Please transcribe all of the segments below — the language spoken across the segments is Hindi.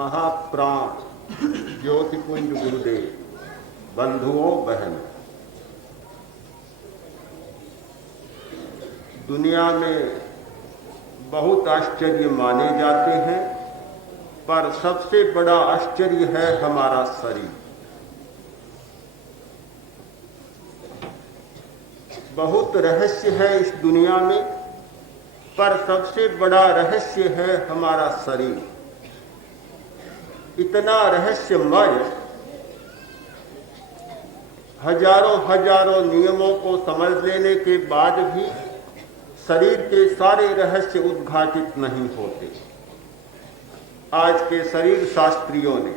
महाप्राण ज्योतिपुंज गुरुदेव, बंधुओं बहन, दुनिया में बहुत आश्चर्य माने जाते हैं, पर सबसे बड़ा आश्चर्य है हमारा शरीर। बहुत रहस्य है इस दुनिया में, पर सबसे बड़ा रहस्य है हमारा शरीर। इतना रहस्यमय, हजारों हजारों नियमों को समझ लेने के बाद भी शरीर के सारे रहस्य उद्घाटित नहीं होते। आज के शरीर शास्त्रियों ने,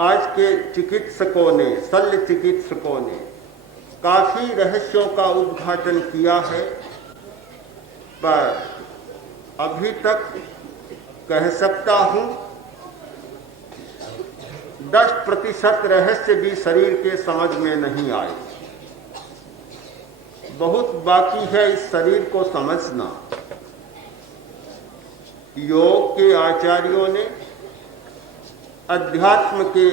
आज के चिकित्सकों ने, शल्य चिकित्सकों ने काफी रहस्यों का उद्घाटन किया है, पर अभी तक कह सकता हूं 10% रहस्य भी शरीर के समझ में नहीं आए। बहुत बाकी है इस शरीर को समझना। योग के आचार्यों ने, अध्यात्म के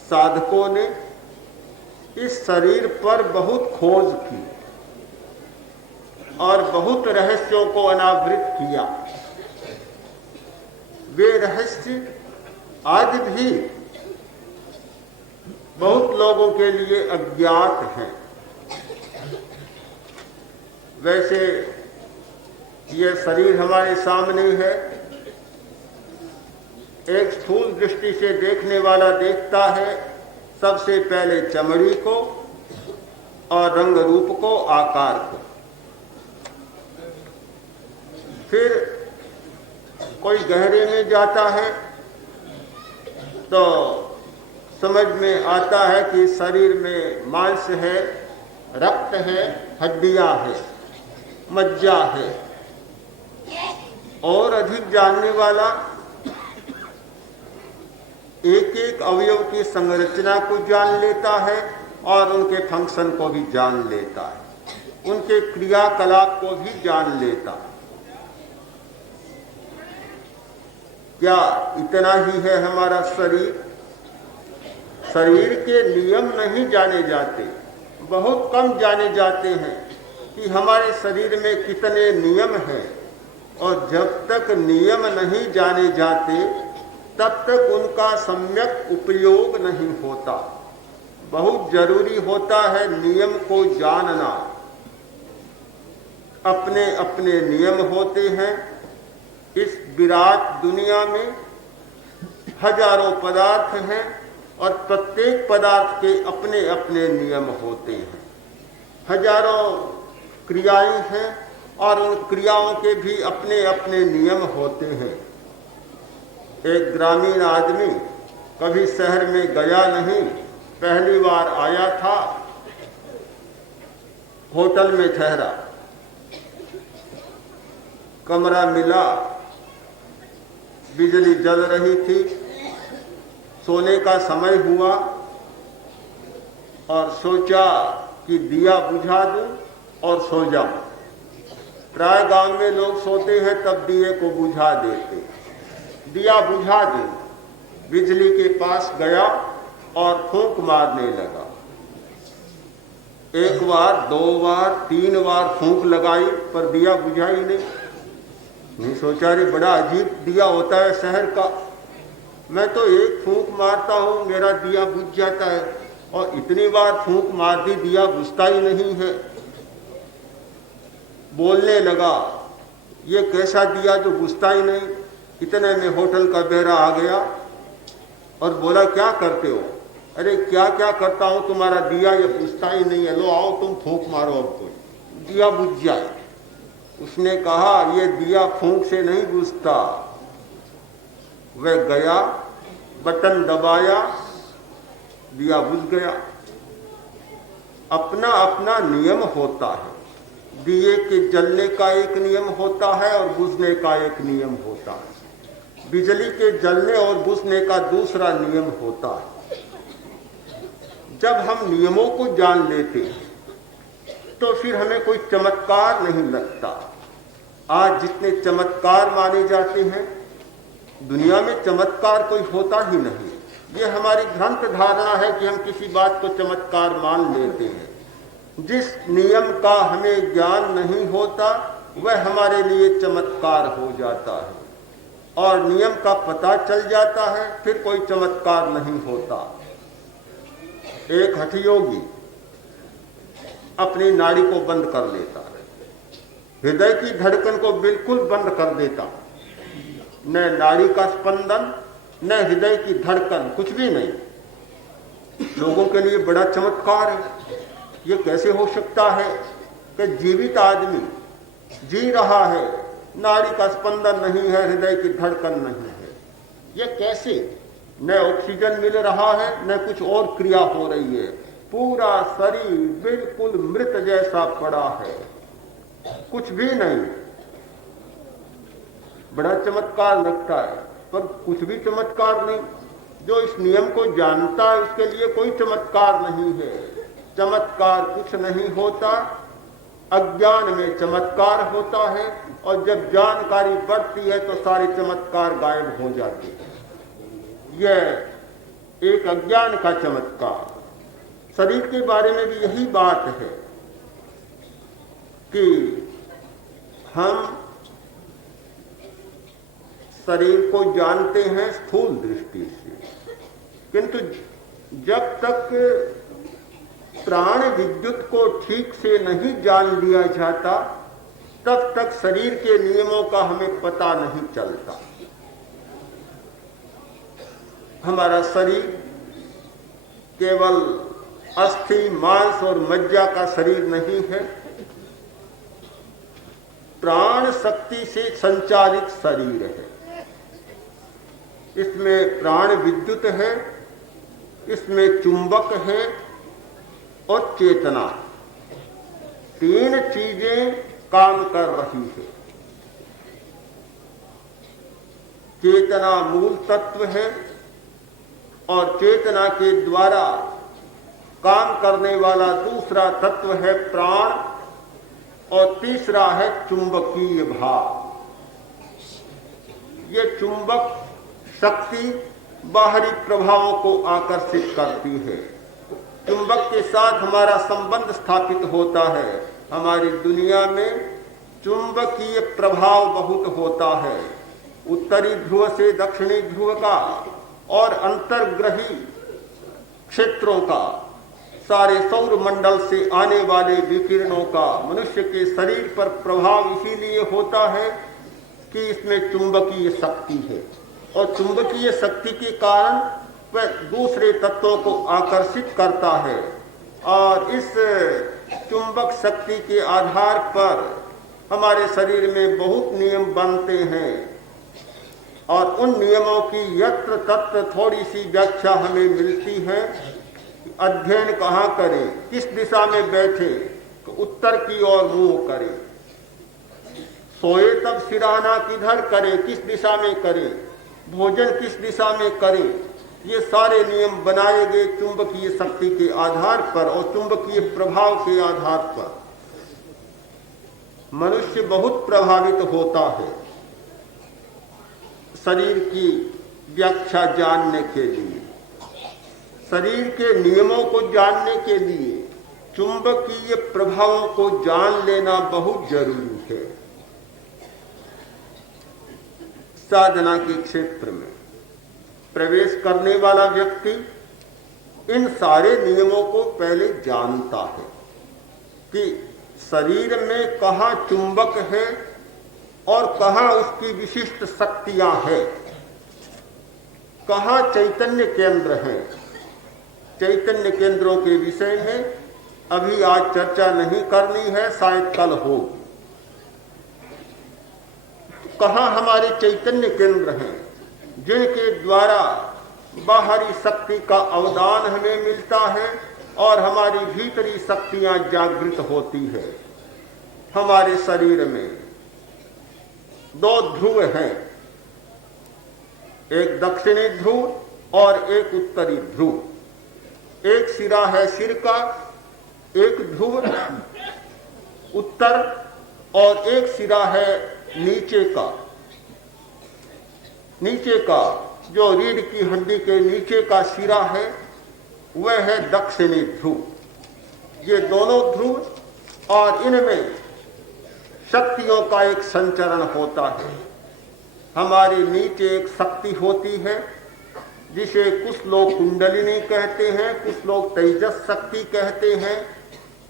साधकों ने इस शरीर पर बहुत खोज की और बहुत रहस्यों को अनावृत किया। वे रहस्य आज भी बहुत लोगों के लिए अज्ञात हैं। वैसे ये शरीर हमारे सामने है। एक स्थूल दृष्टि से देखने वाला देखता है सबसे पहले चमड़ी को और रंग रूप को, आकार को। फिर कोई गहरे में जाता है तो समझ में आता है कि शरीर में मांस है, रक्त है, हड्डियां है, मज्जा है। और अधिक जानने वाला एक एक अवयव की संरचना को जान लेता है और उनके फंक्शन को भी जान लेता है, उनके क्रियाकलाप को भी जान लेता है। क्या इतना ही है हमारा शरीर? शरीर के नियम नहीं जाने जाते, बहुत कम जाने जाते हैं कि हमारे शरीर में कितने नियम हैं। और जब तक नियम नहीं जाने जाते तब तक उनका सम्यक उपयोग नहीं होता। बहुत जरूरी होता है नियम को जानना। अपने अपने नियम होते हैं। इस विराट दुनिया में हजारों पदार्थ हैं और प्रत्येक पदार्थ के अपने अपने नियम होते हैं। हजारों क्रियाएं हैं और उन क्रियाओं के भी अपने अपने नियम होते हैं। एक ग्रामीण आदमी कभी शहर में गया नहीं, पहली बार आया था, होटल में ठहरा, कमरा मिला, बिजली जल रही थी, सोने का समय हुआ और सोचा कि दिया बुझा दूं और सो जाऊं। प्राय गांव में लोग सोते हैं तब दिए को बुझा देते। दिया बुझा दी, बिजली के पास गया और फूंक मारने लगा। एक बार, 2 बार, 3 बार फूंक लगाई पर दिया बुझा ही नहीं। सोचा रे बड़ा अजीब दिया होता है शहर का, मैं तो एक फूंक मारता हूं मेरा दिया बुझ जाता है, और इतनी बार फूंक मार दी दिया बुझता ही नहीं है। बोलने लगा, ये कैसा दिया जो बुझता ही नहीं। इतने में होटल का बेरा आ गया और बोला, क्या करते हो? अरे क्या क्या करता हूं, तुम्हारा दिया ये बुझता ही नहीं है, लो आओ तुम फूंक मारो, अब कोई दिया बुझ जाए। उसने कहा, ये दिया फूंक से नहीं बुझता। वह गया, बटन दबाया, दिया बुझ गया। अपना अपना नियम होता है। दिए के जलने का एक नियम होता है और बुझने का एक नियम होता है। बिजली के जलने और बुझने का दूसरा नियम होता है। जब हम नियमों को जान लेते हैं तो फिर हमें कोई चमत्कार नहीं लगता। आज जितने चमत्कार माने जाते हैं दुनिया में चमत्कार कोई होता ही नहीं। ये हमारी भ्रांत धारणा है कि हम किसी बात को चमत्कार मान लेते हैं। जिस नियम का हमें ज्ञान नहीं होता वह हमारे लिए चमत्कार हो जाता है, और नियम का पता चल जाता है फिर कोई चमत्कार नहीं होता। एक हठयोगी अपनी नाड़ी को बंद कर लेता है, हृदय की धड़कन को बिल्कुल बंद कर देता, न नाड़ी का स्पंदन न हृदय की धड़कन, कुछ भी नहीं। लोगों के लिए बड़ा चमत्कार है। ये कैसे हो सकता है कि जीवित आदमी जी रहा है, नाड़ी का स्पंदन नहीं है, हृदय की धड़कन नहीं है? ये कैसे? न ऑक्सीजन मिल रहा है न कुछ और क्रिया हो रही है, पूरा शरीर बिल्कुल मृत जैसा पड़ा है, कुछ भी नहीं। बड़ा चमत्कार लगता है, पर कुछ भी चमत्कार नहीं। जो इस नियम को जानता है उसके लिए कोई चमत्कार नहीं है। चमत्कार कुछ नहीं होता, अज्ञान में चमत्कार होता है, और जब जानकारी बढ़ती है तो सारे चमत्कार गायब हो जाते हैं। यह एक अज्ञान का चमत्कार। शरीर के बारे में भी यही बात है कि हम शरीर को जानते हैं स्थूल दृष्टि से, किंतु जब तक प्राण विद्युत को ठीक से नहीं जान लिया जाता तब तक शरीर के नियमों का हमें पता नहीं चलता। हमारा शरीर केवल अस्थि, मांस और मज्जा का शरीर नहीं है, प्राण शक्ति से संचालित शरीर है। इसमें प्राण विद्युत है, इसमें चुंबक है और चेतना, तीन चीजें काम कर रही है। चेतना मूल तत्व है, और चेतना के द्वारा काम करने वाला दूसरा तत्व है प्राण, और तीसरा है चुंबकीय भाव। ये चुंबक शक्ति बाहरी प्रभावों को आकर्षित करती है। चुंबक के साथ हमारा संबंध स्थापित होता है। हमारी दुनिया में चुंबकीय प्रभाव बहुत होता है। उत्तरी ध्रुव से दक्षिणी ध्रुव का और अंतर्ग्रही क्षेत्रों का, सारे सौर मंडल से आने वाले विकिरणों का मनुष्य के शरीर पर प्रभाव इसीलिए होता है कि इसमें चुंबकीय शक्ति है, और चुंबकीय शक्ति के कारण वह दूसरे तत्वों को आकर्षित करता है, और इस चुंबक शक्ति के आधार पर हमारे शरीर में बहुत नियम बनते हैं, और उन नियमों की यत्र तत्र थोड़ी सी व्याख्या हमें मिलती है। अध्ययन कहाँ करें, किस दिशा में बैठे, तो उत्तर की ओर मुंह करें, सोए तब सिरहाना किधर करें, किस दिशा में करें, भोजन किस दिशा में करें, ये सारे नियम बनाए गए चुंबकीय शक्ति के आधार पर और चुंबकीय प्रभाव के आधार पर। मनुष्य बहुत प्रभावित होता है शरीर की व्याख्या जानने के लिए, शरीर के नियमों को जानने के लिए चुंबकीय प्रभावों को जान लेना बहुत जरूरी है। साधना के क्षेत्र में प्रवेश करने वाला व्यक्ति इन सारे नियमों को पहले जानता है कि शरीर में कहाँ चुंबक है और कहाँ उसकी विशिष्ट शक्तियां हैं, कहाँ चैतन्य केंद्र हैं। चैतन्य केंद्रों के विषय में अभी आज चर्चा नहीं करनी है, शायद कल हो। कहाँ हमारे चैतन्य केंद्र हैं जिनके द्वारा बाहरी शक्ति का अवदान हमें मिलता है और हमारी भीतरी शक्तियां जागृत होती है। हमारे शरीर में दो ध्रुव हैं, एक दक्षिणी ध्रुव और एक उत्तरी ध्रुव। एक सिरा है सिर का, एक ध्रुव उत्तर और एक सिरा है नीचे का। नीचे का जो रीढ़ की हड्डी के नीचे का सिरा है वह है दक्षिणी ध्रुव। ये दोनों ध्रुव और इनमें शक्तियों का एक संचरण होता है। हमारे नीचे एक शक्ति होती है जिसे कुछ लोग कुंडलिनी कहते हैं, कुछ लोग तेजस शक्ति कहते हैं,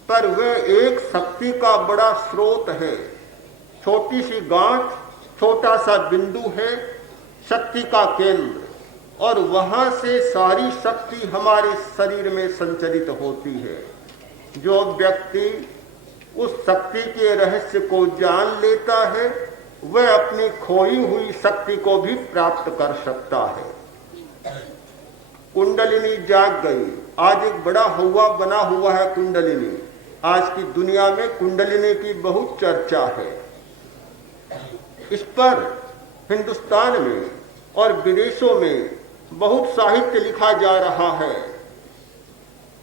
पर वह एक शक्ति का बड़ा स्रोत है। छोटी सी गांठ, छोटा सा बिंदु है शक्ति का केंद्र, और वहां से सारी शक्ति हमारे शरीर में संचरित होती है। जो व्यक्ति उस शक्ति के रहस्य को जान लेता है वह अपनी खोई हुई शक्ति को भी प्राप्त कर सकता है। कुंडलिनी जाग गई। आज एक बड़ा हवा बना हुआ है कुंडलिनी। आज की दुनिया में कुंडलिनी की बहुत चर्चा है। इस पर हिंदुस्तान में और विदेशों में बहुत साहित्य लिखा जा रहा है।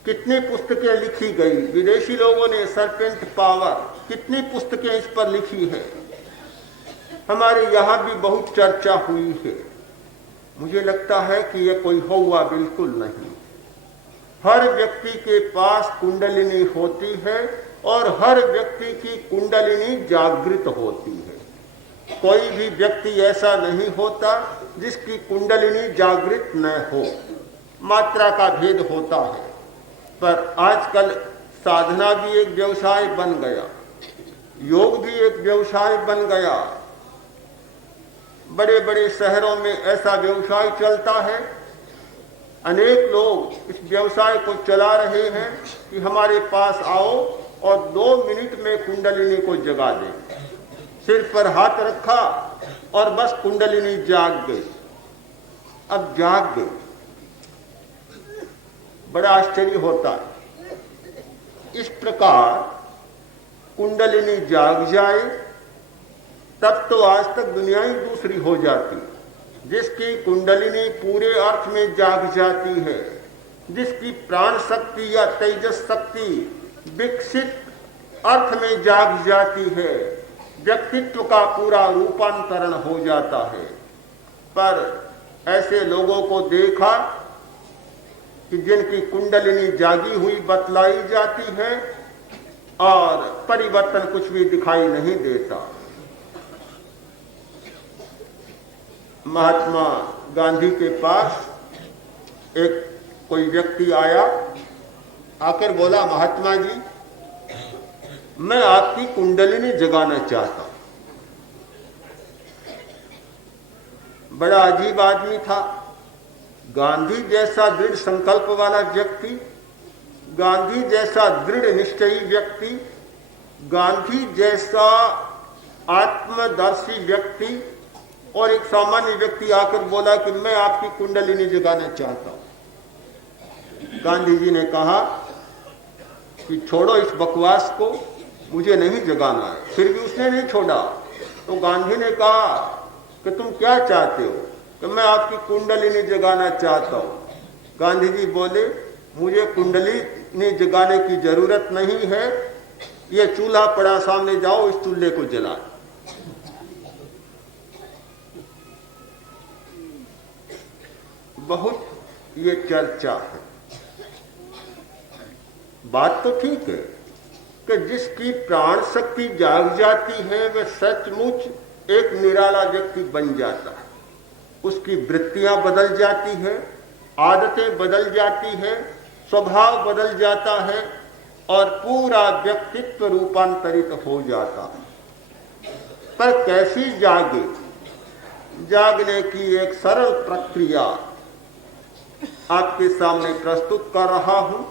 कितनी पुस्तकें लिखी गई। विदेशी लोगों ने सरपेंट पावर कितनी पुस्तकें इस पर लिखी है। हमारे यहाँ भी बहुत चर्चा हुई है। मुझे लगता है कि यह कोई हवा बिल्कुल नहीं। हर व्यक्ति के पास कुंडलिनी होती है और हर व्यक्ति की कुंडलिनी जागृत होती है। कोई भी व्यक्ति ऐसा नहीं होता जिसकी कुंडलिनी जागृत न हो। मात्रा का भेद होता है, पर आजकल साधना भी एक व्यवसाय बन गया, योग भी एक व्यवसाय बन गया। बड़े बड़े शहरों में ऐसा व्यवसाय चलता है। अनेक लोग इस व्यवसाय को चला रहे हैं कि हमारे पास आओ और 2 मिनट में कुंडलिनी को जगा दें। सिर पर हाथ रखा और बस कुंडलिनी जाग गई। अब जाग गई। बड़ा आश्चर्य होता है। इस प्रकार कुंडलिनी जाग जाए तब तो आज तक दुनिया ही दूसरी हो जाती। जिसकी कुंडलिनी पूरे अर्थ में जाग जाती है, जिसकी प्राण शक्ति या तेजस शक्ति विकसित अर्थ में जाग जाती है, व्यक्तित्व का पूरा रूपांतरण हो जाता है। पर ऐसे लोगों को देखा कि जिनकी कुंडलिनी जागी हुई बतलाई जाती है और परिवर्तन कुछ भी दिखाई नहीं देता। महात्मा गांधी के पास एक कोई व्यक्ति आया, आकर बोला, महात्मा जी मैं आपकी कुंडलिनी जगाना चाहता हूं। बड़ा अजीब आदमी था। गांधी जैसा दृढ़ संकल्प वाला व्यक्ति, गांधी जैसा दृढ़ निश्चयी व्यक्ति, गांधी जैसा आत्मदर्शी व्यक्ति, और एक सामान्य व्यक्ति आकर बोला कि मैं आपकी कुंडलिनी जगाना चाहता हूं। गांधी जी ने कहा कि छोड़ो इस बकवास को, मुझे नहीं जगाना है। फिर भी उसने नहीं छोड़ा। तो गांधी ने कहा कि तुम क्या चाहते हो? कि मैं आपकी कुंडलिनी जगाना चाहता हूं। गांधी जी बोले, मुझे कुंडलिनी जगाने की जरूरत नहीं है। ये चूल्हा पड़ा सामने, जाओ इस चूल्हे को जला। बहुत ये चर्चा है। बात तो ठीक है कि जिसकी प्राण शक्ति जाग जाती है वह सचमुच एक निराला व्यक्ति बन जाता है। उसकी वृत्तियां बदल जाती है, आदतें बदल जाती है, स्वभाव बदल जाता है और पूरा व्यक्तित्व रूपांतरित हो जाता है। पर कैसी जागे? जागने की एक सरल प्रक्रिया आपके सामने प्रस्तुत कर रहा हूं।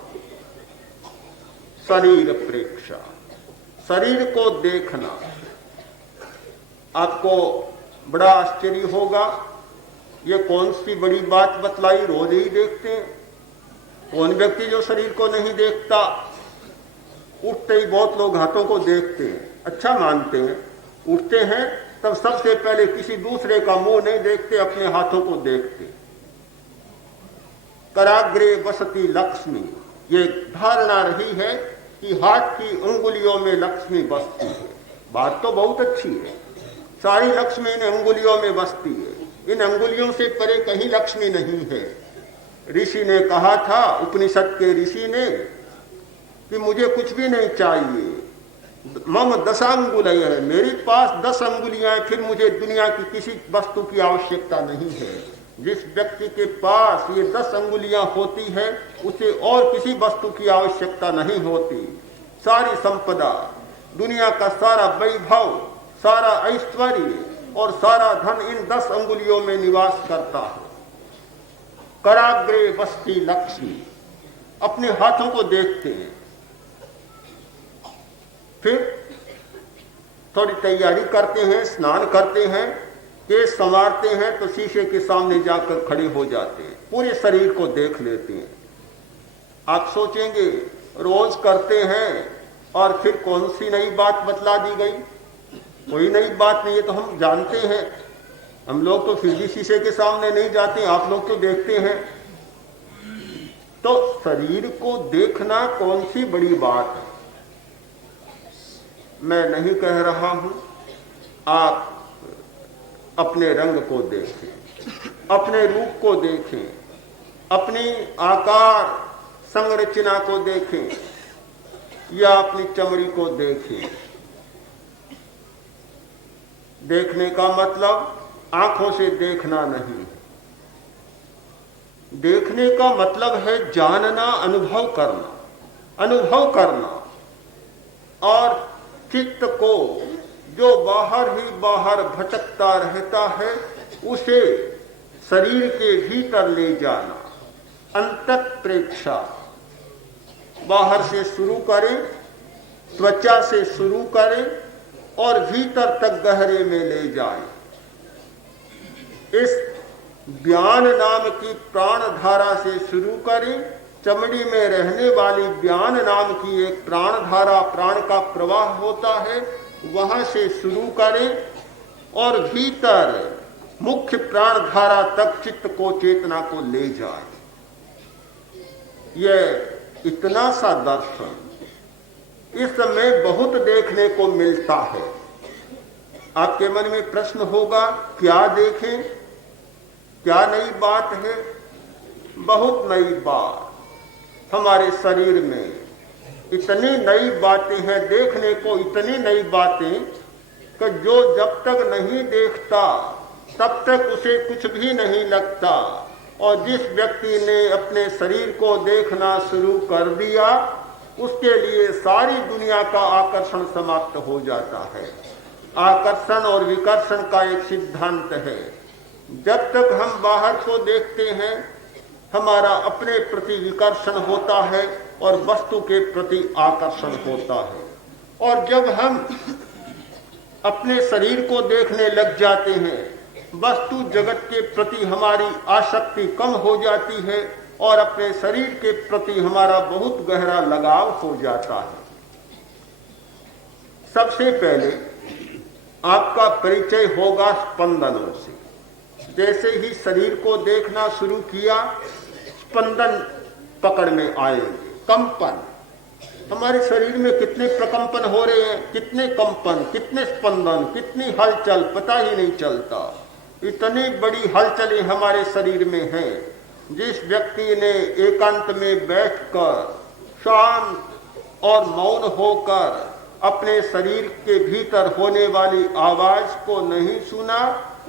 शरीर प्रेक्षा, शरीर को देखना। आपको बड़ा आश्चर्य होगा, ये कौन सी बड़ी बात बतलाई, रोज ही देखते हैं। कौन व्यक्ति जो शरीर को नहीं देखता? उठते ही बहुत लोग हाथों को देखते हैं, अच्छा मानते हैं। उठते हैं तब सबसे पहले किसी दूसरे का मुंह नहीं देखते, अपने हाथों को देखते। कराग्रे बसती लक्ष्मी, ये धारणा रही है कि हाथ की उंगलियों में लक्ष्मी बसती है। बात तो बहुत अच्छी है, सारी लक्ष्मी इन उंगलियों में बसती है। इन अंगुलियों से परे कहीं लक्ष्मी नहीं है। ऋषि ने कहा था, उपनिषद के ऋषि ने, कि मुझे कुछ भी नहीं चाहिए, मम 10 अंगुलियां है, मेरे पास 10 अंगुलियां हैं, फिर मुझे दुनिया की किसी वस्तु की आवश्यकता नहीं है। जिस व्यक्ति के पास ये 10 अंगुलियां होती है उसे और किसी वस्तु की आवश्यकता नहीं होती। सारी संपदा, दुनिया का सारा वैभव, सारा ऐश्वर्य और सारा धन इन 10 अंगुलियों में निवास करता है। कराग्रे वस्ति लक्ष्मी, अपने हाथों को देखते हैं, फिर थोड़ी तैयारी करते हैं, स्नान करते हैं, केस संवारते हैं तो शीशे के सामने जाकर खड़े हो जाते हैं, पूरे शरीर को देख लेते हैं। आप सोचेंगे रोज करते हैं और फिर कौन सी नई बात बतला दी गई? कोई नई बात नहीं है, तो हम जानते हैं। हम लोग तो फिर भी शीशे के सामने नहीं जाते, आप लोग तो देखते हैं। तो शरीर को देखना कौन सी बड़ी बात है? मैं नहीं कह रहा हूं, आप अपने रंग को देखें, अपने रूप को देखें, अपनी आकार संरचना को देखें या अपनी चमड़ी को देखें। देखने का मतलब आंखों से देखना नहीं है। देखने का मतलब है जानना, अनुभव करना। अनुभव करना और चित्त को जो बाहर ही बाहर भटकता रहता है उसे शरीर के भीतर ले जाना। अंतः प्रेक्षा, बाहर से शुरू करें, त्वचा से शुरू करें और भीतर तक गहरे में ले जाएं। इस ज्ञान नाम की प्राण धारा से शुरू करें। चमड़ी में रहने वाली ज्ञान नाम की एक प्राण धारा, प्राण का प्रवाह होता है, वहां से शुरू करें और भीतर मुख्य प्राण धारा तक चित्त को, चेतना को ले जाए। यह इतना सा दर्शन इस समय बहुत देखने को मिलता है। आपके मन में प्रश्न होगा, क्या देखें, क्या नई बात है? बहुत नई बात। हमारे शरीर में इतनी नई बातें हैं देखने को, इतनी नई बातें कि जो जब तक नहीं देखता तब तक उसे कुछ भी नहीं लगता। और जिस व्यक्ति ने अपने शरीर को देखना शुरू कर दिया उसके लिए सारी दुनिया का आकर्षण समाप्त हो जाता है। आकर्षण और विकर्षण का एक सिद्धांत है। जब तक हम बाहर को देखते हैं हमारा अपने प्रति विकर्षण होता है और वस्तु के प्रति आकर्षण होता है। और जब हम अपने शरीर को देखने लग जाते हैं वस्तु जगत के प्रति हमारी आसक्ति कम हो जाती है और अपने शरीर के प्रति हमारा बहुत गहरा लगाव हो जाता है। सबसे पहले आपका परिचय होगा स्पंदनों से। जैसे ही शरीर को देखना शुरू किया स्पंदन पकड़ में आएंगे, कंपन। हमारे शरीर में कितने प्रकंपन हो रहे हैं, कितने कंपन, कितने स्पंदन, कितनी हलचल, पता ही नहीं चलता। इतनी बड़ी हलचलें हमारे शरीर में हैं। जिस व्यक्ति ने एकांत में बैठकर शांत और मौन होकर अपने शरीर के भीतर होने वाली आवाज को नहीं सुना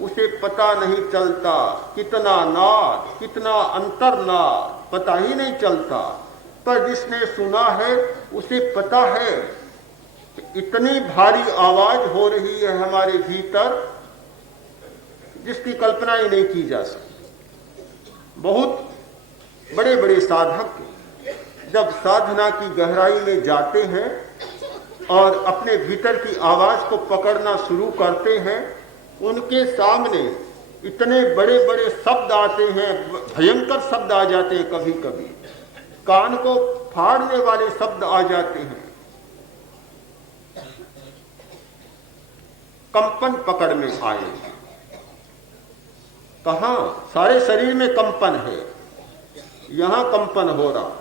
उसे पता नहीं चलता कितना नाद, कितना अंतर्नाद, पता ही नहीं चलता। पर जिसने सुना है उसे पता है इतनी भारी आवाज हो रही है हमारे भीतर जिसकी कल्पना ही नहीं की जा सकती। बहुत बड़े बड़े साधक जब साधना की गहराई में जाते हैं और अपने भीतर की आवाज को पकड़ना शुरू करते हैं उनके सामने इतने बड़े बड़े शब्द आते हैं, भयंकर शब्द आ जाते हैं, कभी कभी कान को फाड़ने वाले शब्द आ जाते हैं। कंपन पकड़ में आएंगे। कहां? सारे शरीर में कंपन है। यहां कंपन हो रहा,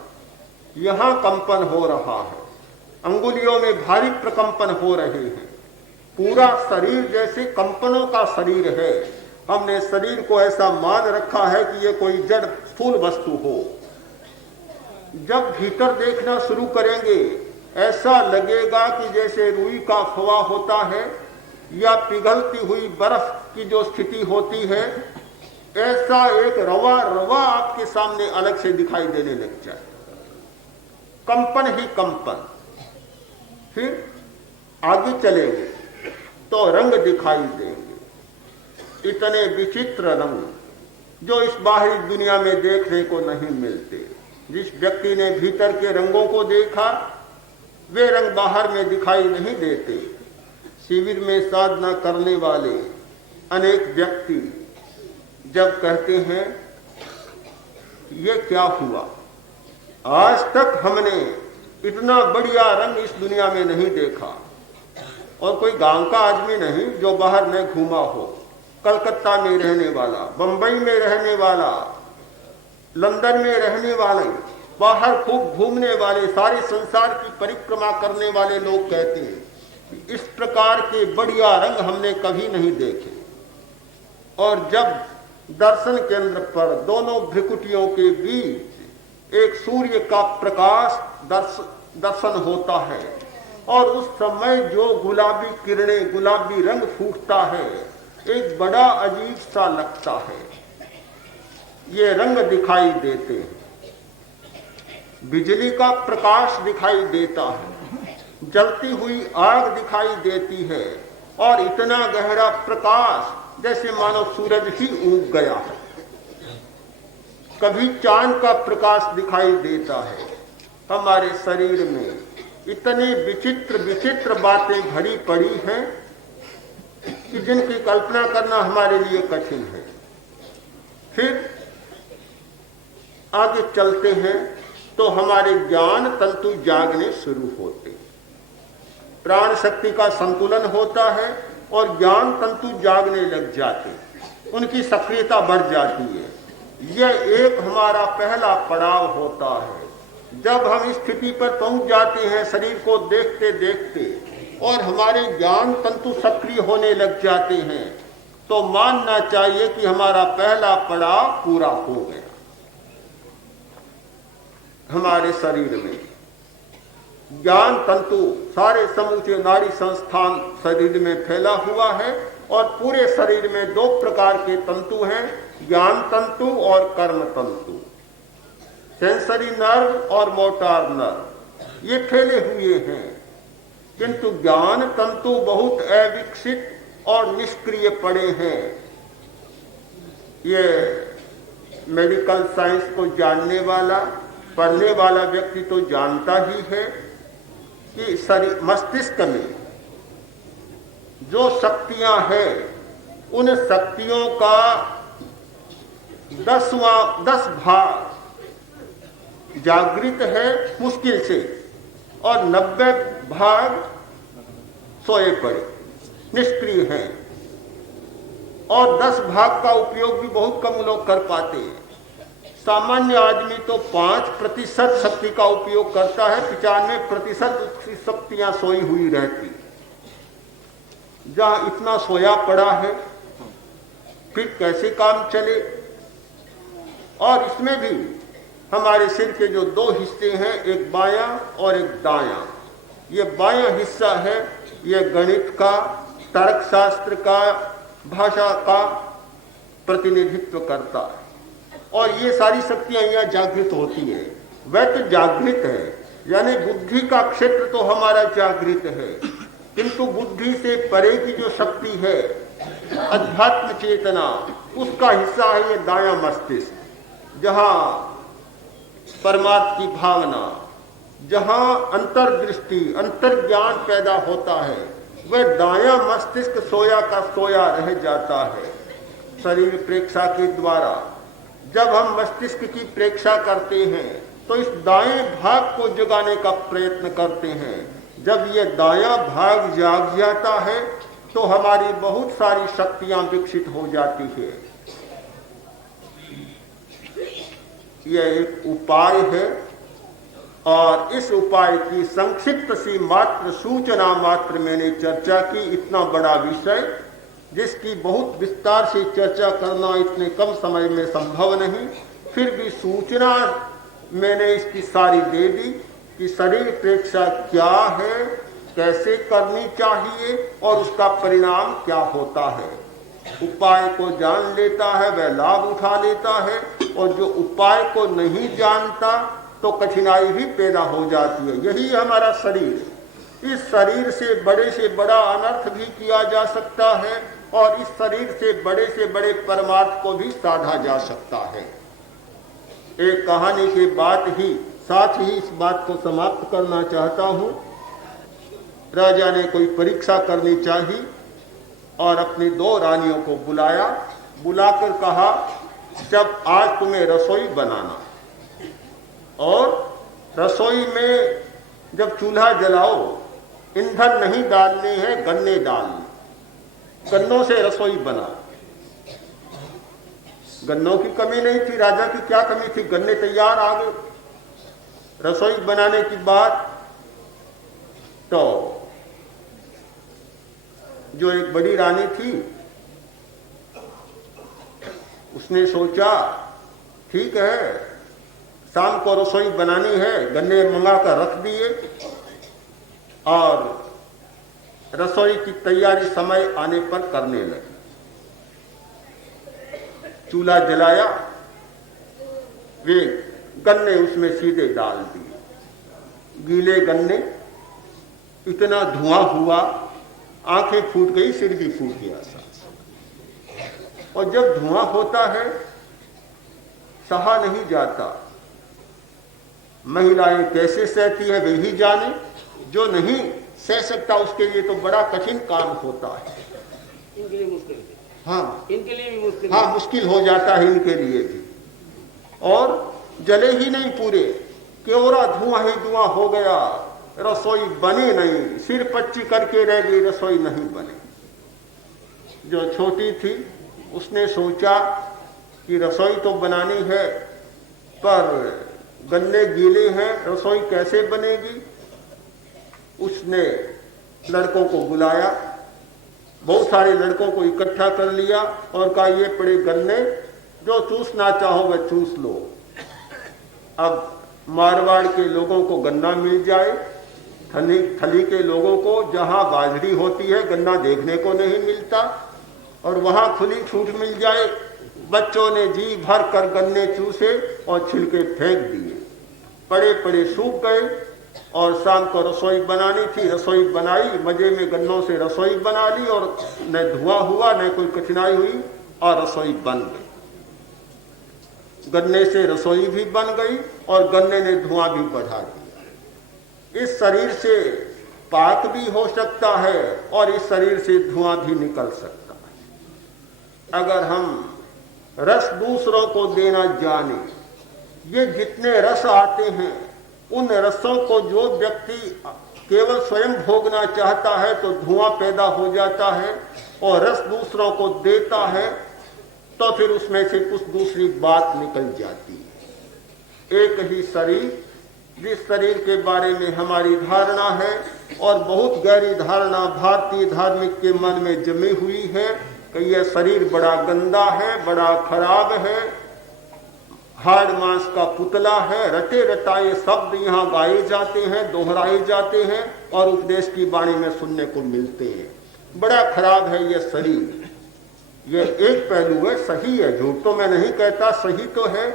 यहां कंपन हो रहा है, अंगुलियों में भारी प्रकंपन हो रहे हैं। पूरा शरीर जैसे कंपनों का शरीर है हमने शरीर को ऐसा मान रखा है कि ये कोई जड़ स्थूल वस्तु हो। जब भीतर देखना शुरू करेंगे ऐसा लगेगा कि जैसे रुई का फवा होता है या पिघलती हुई बर्फ की जो स्थिति होती है, ऐसा एक रवा रवा आपके सामने अलग से दिखाई देने लग जाए, कंपन ही कंपन। फिर आगे चलेंगे तो रंग दिखाई देंगे, इतने विचित्र रंग जो इस बाहरी दुनिया में देखने को नहीं मिलते। जिस व्यक्ति ने भीतर के रंगों को देखा वे रंग बाहर में दिखाई नहीं देते। शिविर में साधना करने वाले अनेक व्यक्ति जब कहते हैं ये क्या हुआ, आज तक हमने इतना बढ़िया रंग इस दुनिया में नहीं देखा, और कोई गांव का आदमी नहीं जो बाहर में घूमा हो, कलकत्ता में रहने वाला, बंबई में रहने वाला, लंदन में रहने वाले, बाहर खूब घूमने वाले, सारे संसार की परिक्रमा करने वाले लोग कहते हैं कि इस प्रकार के बढ़िया रंग हमने कभी नहीं देखे। और जब दर्शन केंद्र पर दोनों भ्रिकुटियों के बीच एक सूर्य का प्रकाश दर्शन होता है और उस समय जो गुलाबी किरणें, गुलाबी रंग फूटता है, एक बड़ा अजीब सा लगता है। ये रंग दिखाई देते हैं, बिजली का प्रकाश दिखाई देता है, जलती हुई आग दिखाई देती है, और इतना गहरा प्रकाश जैसे मानो सूरज ही उग गया है। कभी चांद का प्रकाश दिखाई देता है। हमारे शरीर में इतनी विचित्र विचित्र बातें भरी पड़ी हैं कि जिनकी कल्पना करना हमारे लिए कठिन है। फिर आगे चलते हैं तो हमारे ज्ञान तंतु जागने शुरू होते, प्राण शक्ति का संतुलन होता है और ज्ञान तंतु जागने लग जाते, उनकी सक्रियता बढ़ जाती है। यह एक हमारा पहला पड़ाव होता है। जब हम इस स्थिति पर पहुंच जाते हैं शरीर को देखते देखते और हमारे ज्ञान तंतु सक्रिय होने लग जाते हैं, तो मानना चाहिए कि हमारा पहला पड़ाव पूरा हो गया। हमारे शरीर में ज्ञान तंतु सारे समूचे नाड़ी संस्थान शरीर में फैला हुआ है, और पूरे शरीर में दो प्रकार के तंतु हैं, ज्ञान तंतु और कर्म तंतु, सेंसरी नर्व और मोटार नर्व, ये फैले हुए हैं। किंतु ज्ञान तंतु बहुत अविकसित और निष्क्रिय पड़े हैं। ये मेडिकल साइंस को जानने वाला, पढ़ने वाला व्यक्ति तो जानता ही है कि शरीर मस्तिष्क में जो शक्तियां हैं, उन शक्तियों का 10 भाग जागृत है मुश्किल से, और 90 भाग सोए पड़े निष्क्रिय हैं, और 10 भाग का उपयोग भी बहुत कम लोग कर पाते हैं। सामान्य आदमी तो 5% शक्ति का उपयोग करता है, 95% शक्तियां सोई हुई रहती। जहां इतना सोया पड़ा है फिर कैसे काम चले। और इसमें भी हमारे सिर के जो 2 हिस्से हैं, एक बायां और एक दायां। ये बायां हिस्सा है, ये गणित का, तर्कशास्त्र का, भाषा का प्रतिनिधित्व करता है, और ये सारी शक्तियां यहाँ जागृत होती है। वह तो जागृत है, यानी बुद्धि का क्षेत्र तो हमारा जागृत है, किंतु बुद्धि से परे की जो शक्ति है, अध्यात्म चेतना, उसका हिस्सा है ये दायां मस्तिष्क, जहां परमार्थ की भावना, जहां अंतर्दृष्टि, अंतर्ज्ञान पैदा होता है, वह दायां मस्तिष्क सोया का सोया रह जाता है। शरीर प्रेक्षा के द्वारा जब हम मस्तिष्क की प्रेक्षा करते हैं तो इस दाएं भाग को जगाने का प्रयत्न करते हैं। जब ये दायां भाग जाग जाता है तो हमारी बहुत सारी शक्तियां विकसित हो जाती है। यह एक उपाय है, और इस उपाय की संक्षिप्त सी मात्र सूचना मात्र मैंने चर्चा की। इतना बड़ा विषय जिसकी बहुत विस्तार से चर्चा करना इतने कम समय में संभव नहीं, फिर भी सूचना मैंने इसकी सारी दे दी कि शरीर प्रेक्षा क्या है, कैसे करनी चाहिए और उसका परिणाम क्या होता है। उपाय को जान लेता है वह लाभ उठा लेता है, और जो उपाय को नहीं जानता तो कठिनाई भी पैदा हो जाती है। यही हमारा शरीर। इस शरीर से बड़ा अनर्थ भी किया जा सकता है और इस शरीर से बड़े परमार्थ को भी साधा जा सकता है। एक कहानी के साथ ही इस बात को समाप्त करना चाहता हूँ। राजा ने कोई परीक्षा करनी चाहिए और अपनी 2 रानियों को बुलाकर कहा, जब आज तुम्हें रसोई बनाना और रसोई में जब चूल्हा जलाओ, ईंधन नहीं डालने हैं, गन्ने डालने, गन्नों से रसोई बना। गन्नों की कमी नहीं थी, राजा की क्या कमी थी, गन्ने तैयार आ गए। रसोई बनाने की बात तो जो एक बड़ी रानी थी उसने सोचा ठीक है, शाम को रसोई बनानी है, गन्ने मंगा कर रख दिए और रसोई की तैयारी समय आने पर करने लगी। चूल्हा जलाया, वे गन्ने उसमें सीधे डाल दिए। गीले गन्ने, इतना धुआं हुआ, आंखें फूट गई, सिर भी फूट गया साथ। और जब धुआं होता है सहा नहीं जाता। महिलाएं कैसे सहती है वे ही जाने, जो नहीं सह सकता उसके लिए तो बड़ा कठिन काम होता है। इनके लिए मुश्किल, हाँ इनके लिए भी मुश्किल, हाँ मुश्किल हो जाता है इनके लिए भी। और जले ही नहीं पूरे, केवरा धुआं ही धुआं हो गया, रसोई बनी नहीं, सिर पच्ची करके रह गई, रसोई नहीं बनी। जो छोटी थी उसने सोचा कि रसोई तो बनानी है पर गन्ने गीले हैं, रसोई कैसे बनेगी। उसने लड़कों को बुलाया, बहुत सारे लड़कों को इकट्ठा कर लिया और कहा ये पड़े गन्ने, जो चूसना चाहो वह चूस लो। अब मारवाड़ के लोगों को गन्ना मिल जाए, थली के लोगों को जहां बाजरी होती है गन्ना देखने को नहीं मिलता, और वहां खुली छूट मिल जाए। बच्चों ने जी भर कर गन्ने चूसे और छिलके फेंक दिए, पड़े पड़े सूख गए। और शाम को रसोई बनानी थी, रसोई बनाई, मजे में गन्नों से रसोई बना ली और न धुआं हुआ न कोई कठिनाई हुई और रसोई बन गई। गन्ने से रसोई भी बन गई और गन्ने ने धुआं भी बढ़ा दिया। इस शरीर से पाक भी हो सकता है और इस शरीर से धुआं भी निकल सकता है। अगर हम रस दूसरों को देना जाने, ये जितने रस आते हैं उन रसों को जो व्यक्ति केवल स्वयं भोगना चाहता है तो धुआं पैदा हो जाता है, और रस दूसरों को देता है तो फिर उसमें से कुछ दूसरी बात निकल जाती है। एक ही शरीर, जिस शरीर के बारे में हमारी धारणा है और बहुत गहरी धारणा भारतीय धार्मिक के मन में जमी हुई है कि यह शरीर बड़ा गंदा है, बड़ा खराब है, हाड़ मांस का पुतला है, रटे रटाए शब्द यहाँ गाए जाते हैं, दोहराए जाते हैं और उपदेश की वाणी में सुनने को मिलते हैं। बड़ा खराब है यह शरीर। यह एक पहलू है, सही है, झूठ तो मैं नहीं कहता, सही तो है,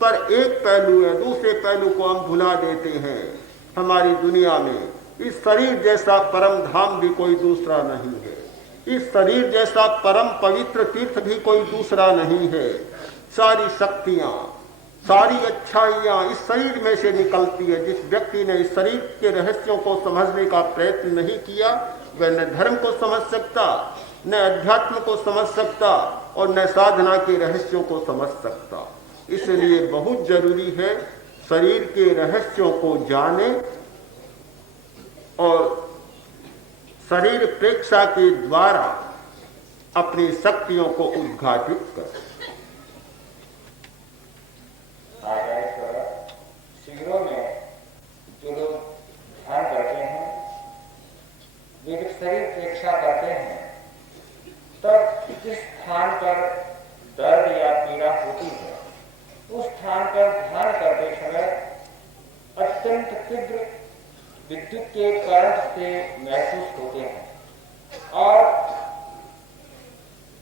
पर एक पहलू है, दूसरे पहलू को हम भुला देते हैं। हमारी दुनिया में इस शरीर जैसा परम धाम भी कोई दूसरा नहीं है, इस शरीर जैसा परम पवित्र तीर्थ भी कोई दूसरा नहीं है। सारी शक्तियां, सारी अच्छाइयां इस शरीर में से निकलती है। जिस व्यक्ति ने इस शरीर के रहस्यों को समझने का प्रयत्न नहीं किया वह न धर्म को समझ सकता, न अध्यात्म को समझ सकता और न साधना के रहस्यों को समझ सकता। इसलिए बहुत जरूरी है शरीर के रहस्यों को जाने और शरीर प्रेक्षा के द्वारा अपनी शक्तियों को उद्घाटित करें। शिविरों में जो लोग ध्यान करते हैं, वे जब शरीर प्रेक्षा करते हैं तब जिस स्थान पर दर्द या पीड़ा होती है उस स्थान पर ध्यान करते समय अत्यंत तीव्र विद्युत के करंट से महसूस होते हैं और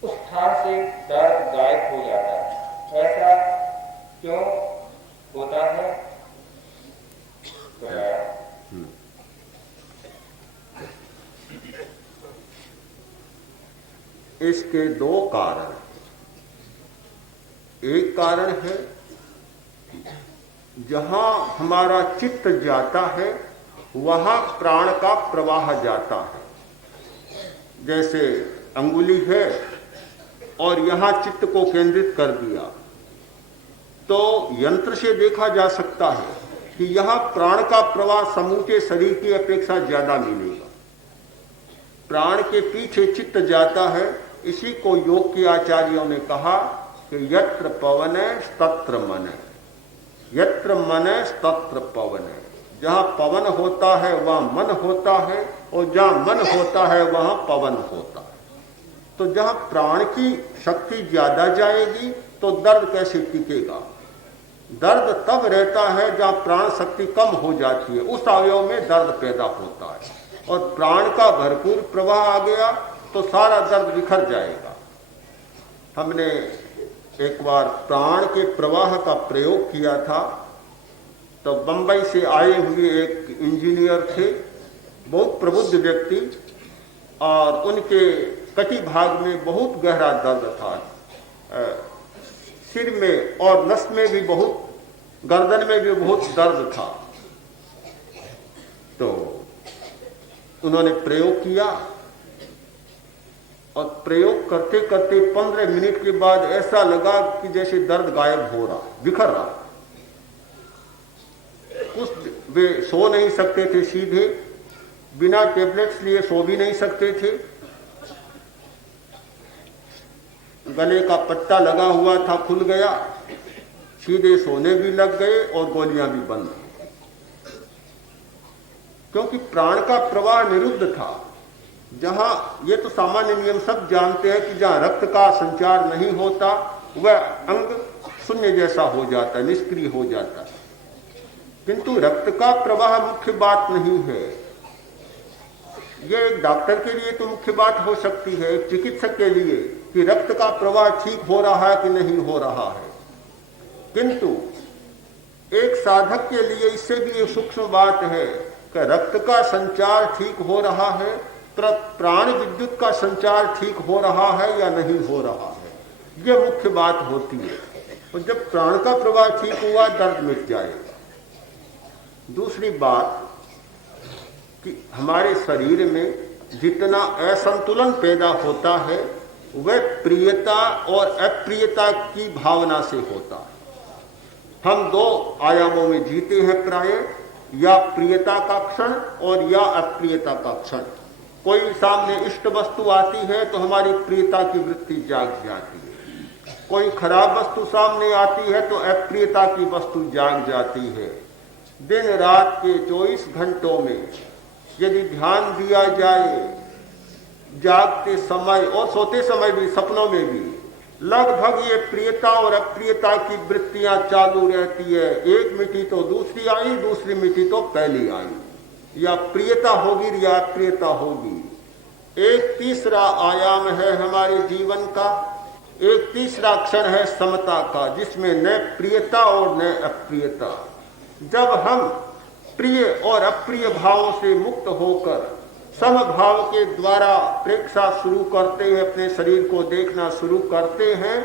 उस स्थान से दर्द गायब हो जाता है। ऐसा क्यों होता है? इसके दो कारण। एक कारण है जहां हमारा चित्त जाता है वहां प्राण का प्रवाह जाता है। जैसे अंगुली है और यहां चित्त को केंद्रित कर दिया तो यंत्र से देखा जा सकता है कि यहां प्राण का प्रवाह समूचे शरीर की अपेक्षा ज्यादा मिलेगा। प्राण के पीछे चित्त जाता है। इसी को योग के आचार्यों ने कहा कि यत्र पवने तत्र मने, यत्र मने तत्र पवने। जहां पवन होता है वहां मन होता है और जहां मन होता है वहां पवन होता है। तो जहां प्राण की शक्ति ज्यादा जाएगी तो दर्द कैसे टिकेगा? दर्द तब रहता है जहां प्राण शक्ति कम हो जाती है, उस अवयव में दर्द पैदा होता है। और प्राण का भरपूर प्रवाह आ गया तो सारा दर्द बिखर जाएगा। हमने एक बार प्राण के प्रवाह का प्रयोग किया था तो बंबई से आए हुए एक इंजीनियर थे, बहुत प्रबुद्ध व्यक्ति, और उनके कटी भाग में बहुत गहरा दर्द था, सिर में और नस में भी बहुत, गर्दन में भी बहुत दर्द था। तो उन्होंने प्रयोग किया और प्रयोग करते करते 15 मिनट के बाद ऐसा लगा कि जैसे दर्द गायब हो रहा, बिखर रहा। कुछ वे सो नहीं सकते थे, सीधे बिना टेबलेट्स लिए सो भी नहीं सकते थे। गले का पट्टा लगा हुआ था, खुल गया, सीधे सोने भी लग गए और गोलियां भी बंद, क्योंकि प्राण का प्रवाह निरुद्ध था। जहां, ये तो सामान्य नियम सब जानते हैं कि जहां रक्त का संचार नहीं होता वह अंग शून्य जैसा हो जाता है, निष्क्रिय हो जाता है। किंतु रक्त का प्रवाह मुख्य बात नहीं है। ये एक डॉक्टर के लिए तो मुख्य बात हो सकती है, एक चिकित्सक के लिए, कि रक्त का प्रवाह ठीक हो रहा है कि नहीं हो रहा है। किंतु एक साधक के लिए इससे भी एक सूक्ष्म बात है कि रक्त का संचार ठीक हो रहा है, प्राण विद्युत का संचार ठीक हो रहा है या नहीं हो रहा है, यह मुख्य बात होती है। और जब प्राण का प्रवाह ठीक हुआ दर्द मिट जाएगा। दूसरी बात कि हमारे शरीर में जितना असंतुलन पैदा होता है वह प्रियता और अप्रियता की भावना से होता है। हम दो आयामों में जीते हैं प्राय, या प्रियता का क्षण और या अप्रियता का क्षण। कोई सामने इष्ट वस्तु आती है तो हमारी प्रियता की वृत्ति जाग जाती है, कोई खराब वस्तु सामने आती है तो अप्रियता की वस्तु जाग जाती है। दिन रात के 24 घंटों में यदि ध्यान दिया जाए, जागते समय और सोते समय भी, सपनों में भी, लगभग ये प्रियता और अप्रियता की वृत्तियां चालू रहती है। एक मिट्टी तो दूसरी आई, दूसरी मिट्टी तो पहली आई, या प्रियता होगी या अप्रियता होगी। एक तीसरा आयाम है हमारे जीवन का, एक तीसरा क्षण है समता का, जिसमें न प्रियता और न अप्रियता। जब हम प्रिय और अप्रिय भावों से मुक्त होकर समभाव के द्वारा प्रेक्षा शुरू करते हैं, अपने शरीर को देखना शुरू करते हैं,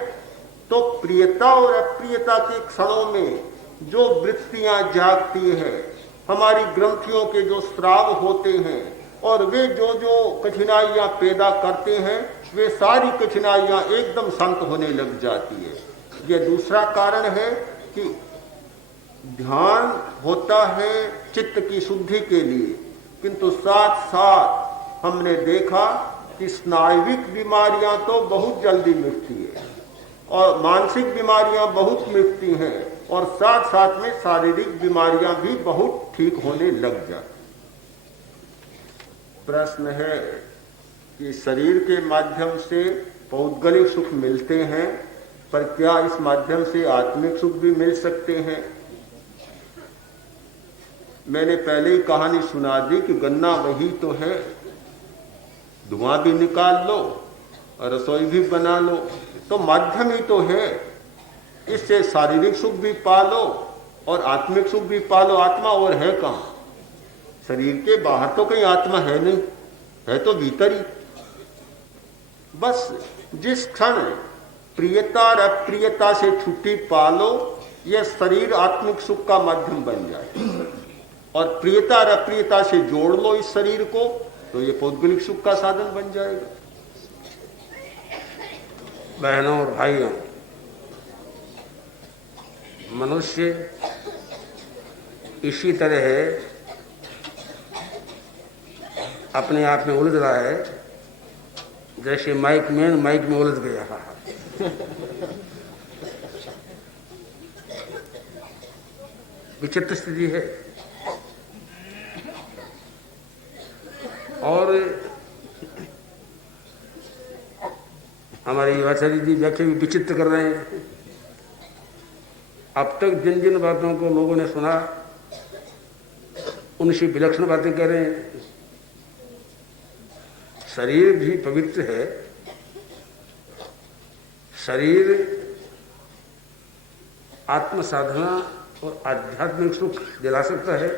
तो प्रियता और अप्रियता के क्षणों में जो वृत्तियां जागती हैं, हमारी ग्रंथियों के जो स्राव होते हैं और वे जो जो कठिनाइयां पैदा करते हैं, वे सारी कठिनाइयां एकदम शांत होने लग जाती है। ये दूसरा कारण है कि ध्यान होता है चित्त की शुद्धि के लिए, किंतु साथ साथ हमने देखा कि स्नायुविक बीमारियां तो बहुत जल्दी मिटती है और मानसिक बीमारियां बहुत मिटती हैं, और साथ साथ में शारीरिक बीमारियां भी बहुत ठीक होने लग जाती। प्रश्न है कि शरीर के माध्यम से पौद्गलिक सुख मिलते हैं, पर क्या इस माध्यम से आत्मिक सुख भी मिल सकते हैं? मैंने पहले ही कहानी सुना दी कि गन्ना वही तो है, धुआं भी निकाल लो और रसोई भी बना लो, तो माध्यम ही तो है। इससे शारीरिक सुख भी पालो और आत्मिक सुख भी पालो। आत्मा और है कहाँ? शरीर के बाहर तो कहीं आत्मा है नहीं, है तो भीतर ही। बस जिस क्षण प्रियता और अप्रियता से छुट्टी पालो, यह शरीर आत्मिक सुख का माध्यम बन जाए, और प्रियता और अप्रियता से जोड़ लो इस शरीर को, तो ये पौद्गलिक सुख का साधन बन जाएगा। बहनों और भाइयों, मनुष्य इसी तरह अपने आप में उलझ रहा है जैसे माइक में उलझ गया। विचित्र स्थिति है। और हमारे युवाचार्य जी व्याख्या भी विचित्र कर रहे हैं। अब तक जिन जिन बातों को लोगों ने सुना उनसे विलक्षण बातें कह रहे हैं। शरीर भी पवित्र है, शरीर आत्म साधना और आध्यात्मिक सुख दिला सकता है।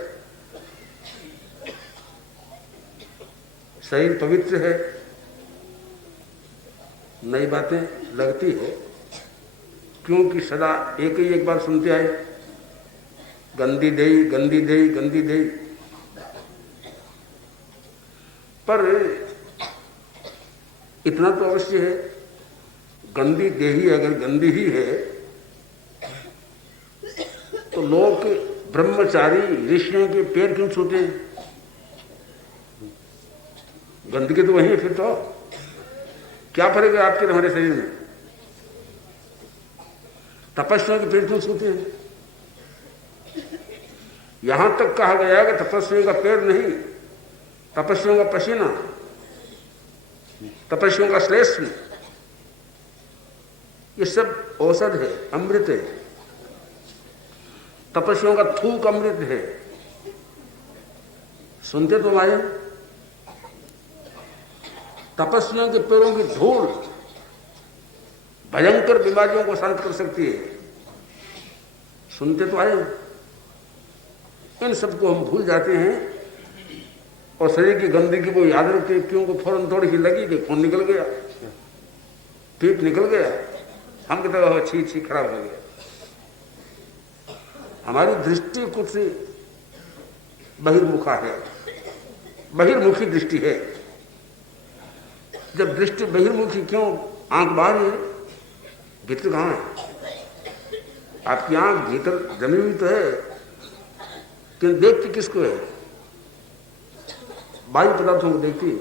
शरीर पवित्र है, नई बातें लगती है क्योंकि सदा एक ही एक बार सुनते आए, गंदी देही गंदी देही गंदी देही। पर इतना तो अवश्य है, गंदी देही अगर गंदी ही है तो लोग ब्रह्मचारी ऋषियों के पैर क्यों छूते हैं? गंदगी तो वही है। फिर तो क्या फर्क है आपके हमारे शरीर में? तपस्या के पैर क्यों छूते हैं? यहां तक कहा गया कि तपस्वियों का पैर नहीं, तपस्वियों का पसीना, तपस्वियों का श्लेष्म, ये सब औषध है, अमृत है। तपस्वियों का थूक अमृत है। सुनते तो आए, तपस्वियों के पैरों की धूल भयंकर बीमारियों को शांत कर सकती है। सुनते तो आए। इन सबको हम भूल जाते हैं और शरीर की गंदगी को याद रखते हैं। क्यों को फौरन थोड़ी सी लगी कि खून निकल गया, पीप निकल गया, हम कहते हैं छी छी खराब हो गया। हमारी दृष्टि कुछ बहिर्मुखा है, बहिर्मुखी दृष्टि है। जब दृष्टि बहिर्मुखी, क्यों आंख बाहर है, भीतर कहां है? आपकी आंख भीतर जमी हुई तो है, लेकिन देखती किसको है? बाह्य पदार्थों को देखती है।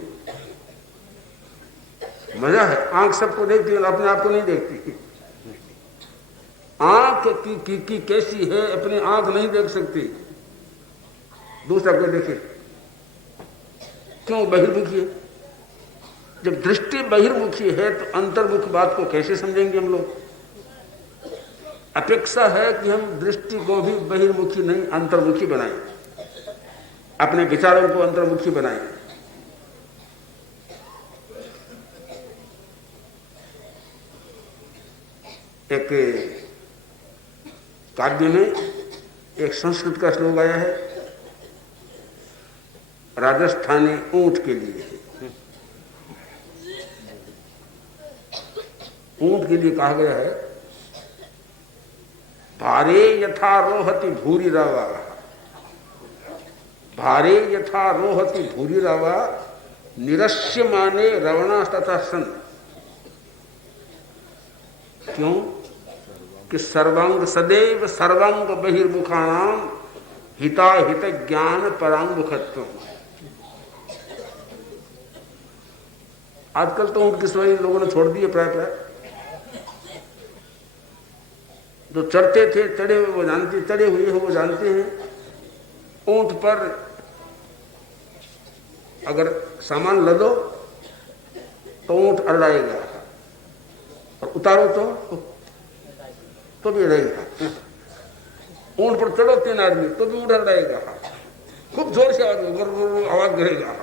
मजा है, आंख सबको देखती है, अपने आप को नहीं देखती। आंख की कैसी है, अपनी आंख नहीं देख सकती, दूसरा कोई देखे। क्यों? बहिर्मुखी है। जब दृष्टि बहिर्मुखी है तो अंतर्मुख बात को कैसे समझेंगे हम लोग? अपेक्षा है कि हम दृष्टि को भी बहिर्मुखी नहीं अंतर्मुखी बनाएं, अपने विचारों को अंतर्मुखी बनाएं। एक काव्य में एक संस्कृत का श्लोक आया है, राजस्थानी ऊंट के लिए। ऊंट के लिए कहा गया है, भारे यथा रोहति भूरि रावा, भारे यथा रोहति भूरि रावा, निरस्य माने रवणास्तथा सन। क्यों? कि सर्वांग सदैव सर्वांग बहिर्मुखानाम हिता हित ज्ञान परांगमुखत्व। आजकल तो ऊंट की सवारी लोगों ने छोड़ दी है प्राय प्राय। जो चढ़ते थे, चढ़े हुए वो जानते, चढ़े हुए हो वो जानते हैं। ऊंट पर अगर सामान लदो तो ऊंट अड़ाएगा, और उतारो तो भी रहेगा। ऊंट पर चढ़ो 3 आदमी तो भी ऊंट रहेगा, खूब जोर से आवाज करेगा,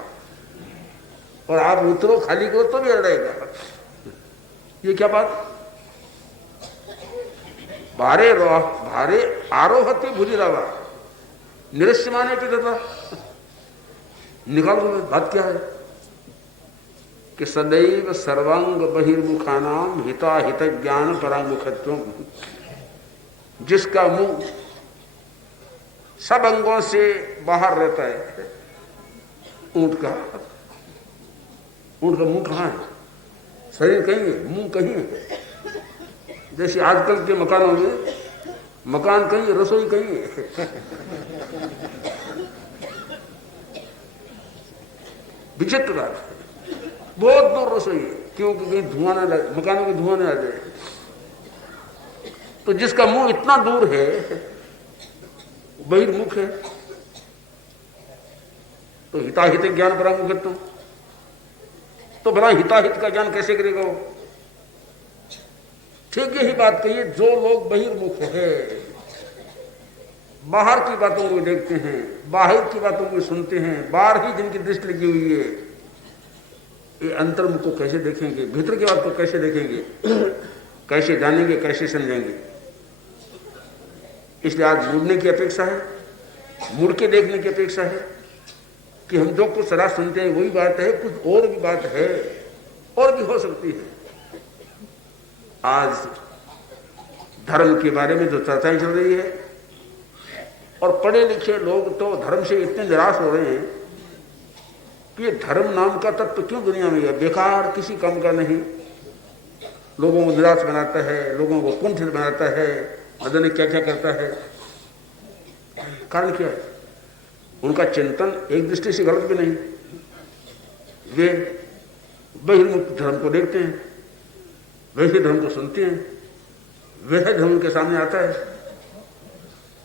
और आप उतरो खाली करो तो भी रहेगा। ये क्या बात? भारे आरोहती भुजिरावा निरस्यमाने पे था। निकालो बात क्या है कि सदैव सर्वांग बहिर्मुखानाम हिता हित ज्ञान परामुखत्व, जिसका मुंह सब अंगों से बाहर रहता है। ऊंट का मुंह कहां है? शरीर कहीं है, मुंह कहीं है। जैसे आजकल के मकानों में मकान कहीं है, रसोई कहीं है। विचित्र बात है, बहुत दूर रसोई है, क्योंकि कहीं धुआं ना लगे, मकानों में धुआं ना आ जाए। तो जिसका मुंह इतना दूर है, बहिर्मुख है, तो हिताहित ज्ञान परामुखत्व, तो भला हिताहित का ज्ञान कैसे करेगा वो? ठीक यही बात कहिए, जो लोग बहिर्मुख है, बाहर की बातों को देखते हैं, बाहर की बातों को सुनते हैं, बाहर ही जिनकी दृष्टि लगी हुई है, ये अंतर्मुख को कैसे देखेंगे? भीतर की बात को कैसे देखेंगे? कैसे जानेंगे? कैसे समझेंगे? इसलिए आज मुड़ने की अपेक्षा है, मुड़ के देखने की अपेक्षा है कि हम जो कुछ सलाह सुनते हैं वही बात है, कुछ और भी बात है, और भी हो सकती है। आज धर्म के बारे में जो चर्चाएं चल रही है, और पढ़े लिखे लोग तो धर्म से इतने निराश हो रहे हैं कि धर्म नाम का तत्व क्यों दुनिया में है? बेकार, किसी काम का नहीं, लोगों को निराश बनाता है, लोगों को कुंठित बनाता है, न जाने क्या क्या करता है। कारण क्या है? उनका चिंतन एक दृष्टि से गलत भी नहीं, वे बहिर्मुख धर्म को देखते हैं, वैसे धर्म को सुनते हैं, वह धर्म के सामने आता है,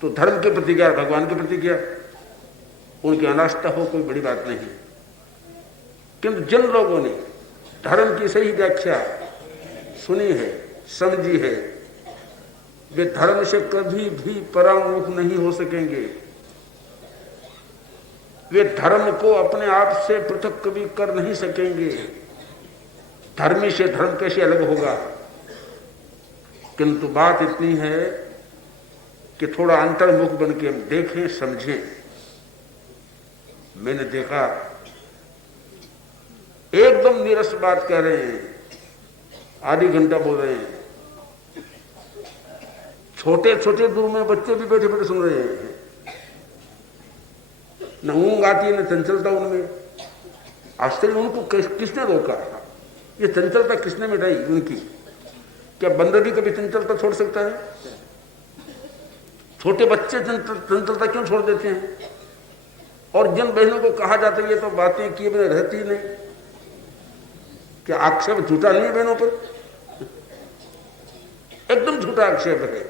तो धर्म के प्रति क्या, भगवान के प्रति क्या, उनकी अनास्था हो कोई बड़ी बात नहीं। किंतु जिन लोगों ने धर्म की सही व्याख्या सुनी है, समझी है, वे धर्म से कभी भी परामुख नहीं हो सकेंगे। वे धर्म को अपने आप से पृथक कभी कर नहीं सकेंगे। धर्मी से धर्म कैसे अलग होगा? किंतु बात इतनी है कि थोड़ा अंतर्मुख बन के हम देखें, समझें। मैंने देखा एकदम नीरस बात कह रहे हैं, आधी घंटा बोल रहे हैं, छोटे छोटे दूर में बच्चे भी बैठे बैठे सुन रहे हैं, न ऊंग आती है न चंचलता उनमें। आश्चर्य, उनको किसने रोका? ये चंचलता किसने मिटाई उनकी? क्या बंदर भी कभी चंचलता छोड़ सकता है? छोटे बच्चे चंचलता क्यों छोड़ देते हैं? और जिन बहनों को कहा जाता है ये तो बातें किए बिना रहती ही नहीं, क्या आक्षेप झूठा नहीं है बहनों पर? एकदम झूठा आक्षेप है,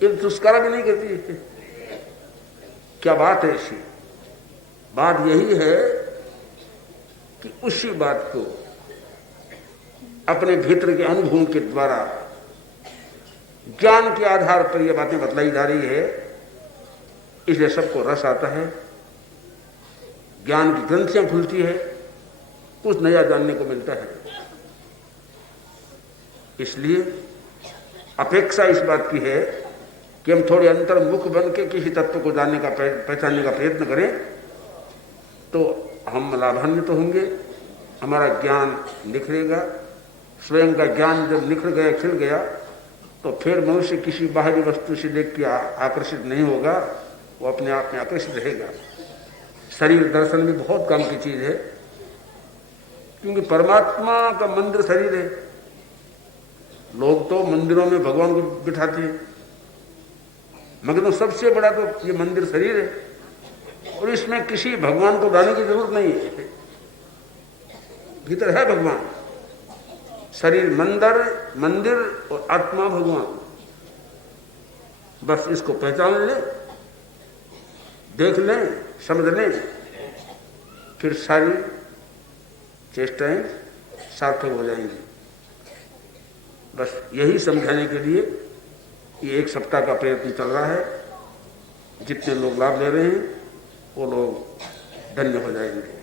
ये दुष्कारा भी नहीं करती है। क्या बात है ऐसी? बात यही है कि उसी बात को अपने भीतर के अनुभव के द्वारा ज्ञान के आधार पर यह बातें बतलाई जा रही है, इसलिए सबको रस आता है, ज्ञान की ग्रंथियां खुलती है, कुछ नया जानने को मिलता है। इसलिए अपेक्षा इस बात की है कि हम थोड़े अंतर्मुख बन के किसी तत्व को जानने का, पहचानने का प्रयत्न करें, तो हम लाभान्वित तो होंगे, हमारा ज्ञान निखरेगा। स्वयं का ज्ञान जब निखर गया, खिल गया, तो फिर मनुष्य किसी बाहरी वस्तु से देख के आकर्षित नहीं होगा, वो अपने आप में आकर्षित रहेगा। शरीर दर्शन भी बहुत काम की चीज है, क्योंकि परमात्मा का मंदिर शरीर है। लोग तो मंदिरों में भगवान को बिठाते हैं, मगर तो सबसे बड़ा तो ये मंदिर शरीर है, और इसमें किसी भगवान को लाने की जरूरत नहीं है। भीतर है भगवान, शरीर मंदिर और आत्मा भगवान। बस इसको पहचान लें, देख लें, समझ लें, फिर सारी चेष्टाएं सार्थक हो जाएंगी। बस यही समझाने के लिए ये 1 सप्ताह का प्रयत्न चल रहा है। जितने लोग लाभ ले रहे हैं वो लोग धन्य हो जाएंगे।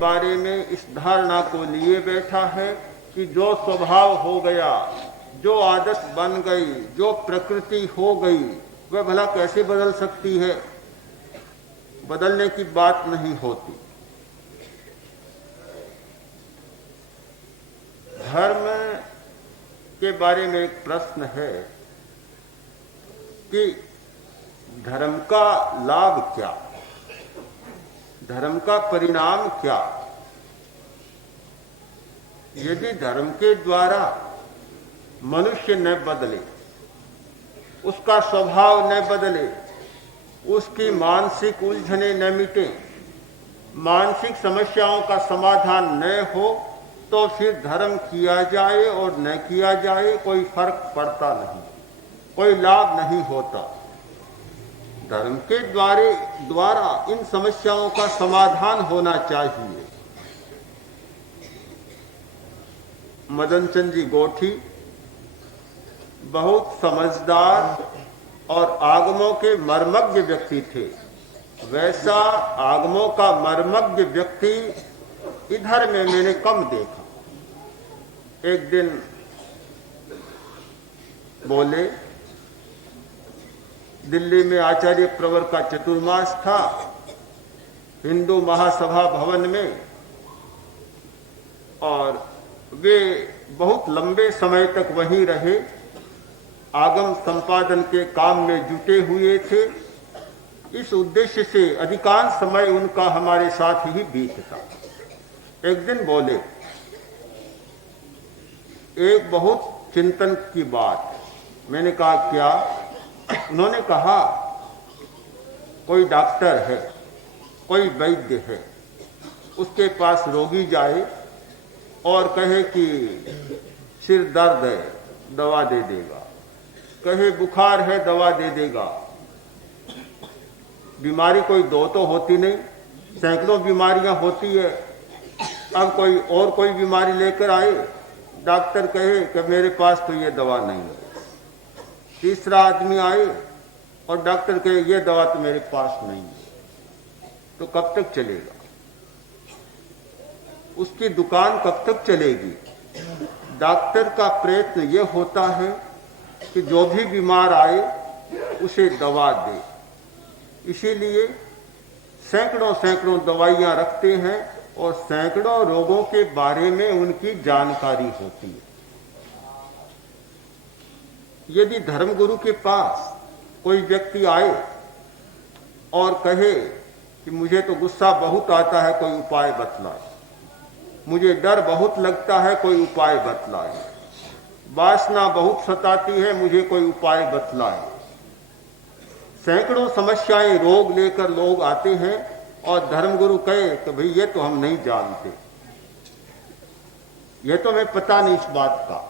बारे में इस धारणा को लिए बैठा है कि जो स्वभाव हो गया, जो आदत बन गई, जो प्रकृति हो गई, वह भला कैसे बदल सकती है? बदलने की बात नहीं होती। धर्म के बारे में एक प्रश्न है कि धर्म का लाभ क्या, धर्म का परिणाम क्या? यदि धर्म के द्वारा मनुष्य न बदले, उसका स्वभाव न बदले, उसकी मानसिक उलझने न मिटे, मानसिक समस्याओं का समाधान न हो, तो फिर धर्म किया जाए और न किया जाए कोई फर्क पड़ता नहीं, कोई लाभ नहीं होता। धर्म के द्वारा इन समस्याओं का समाधान होना चाहिए। मदन चंद जी गोठी बहुत समझदार और आगमों के मर्मज्ञ व्यक्ति थे। वैसा आगमों का मर्मज्ञ व्यक्ति इधर में मैंने कम देखा। एक दिन बोले, दिल्ली में आचार्य प्रवर का चतुर्मास था, हिंदू महासभा भवन में, और वे बहुत लंबे समय तक वहीं रहे, आगम संपादन के काम में जुटे हुए थे। इस उद्देश्य से अधिकांश समय उनका हमारे साथ ही बीतता। एक दिन बोले, एक बहुत चिंतन की बात। मैंने कहा क्या? उन्होंने कहा, कोई डॉक्टर है, कोई वैद्य है, उसके पास रोगी जाए और कहे कि सिर दर्द है, दवा दे देगा, कहे बुखार है, दवा दे देगा। बीमारी कोई दो तो होती नहीं, सैकड़ों बीमारियां होती है। अब कोई बीमारी लेकर आए, डॉक्टर कहे कि मेरे पास तो ये दवा नहीं है। तीसरा आदमी आए और डॉक्टर कहे ये दवा तो मेरे पास नहीं है। तो कब तक चलेगा? उसकी दुकान कब तक चलेगी? डॉक्टर का प्रयत्न ये होता है कि जो भी बीमार आए उसे दवा दे। इसीलिए सैकड़ों दवाइयां रखते हैं और सैकड़ों रोगों के बारे में उनकी जानकारी होती है। यदि धर्मगुरु के पास कोई व्यक्ति आए और कहे कि मुझे तो गुस्सा बहुत आता है, कोई उपाय बतलाए, मुझे डर बहुत लगता है, कोई उपाय बतलाए, वासना बहुत सताती है, मुझे कोई उपाय बतलाए, सैकड़ों समस्याएं रोग लेकर लोग आते हैं और धर्मगुरु कहे कि भाई ये तो हम नहीं जानते, ये तो हमें पता नहीं इस बात का,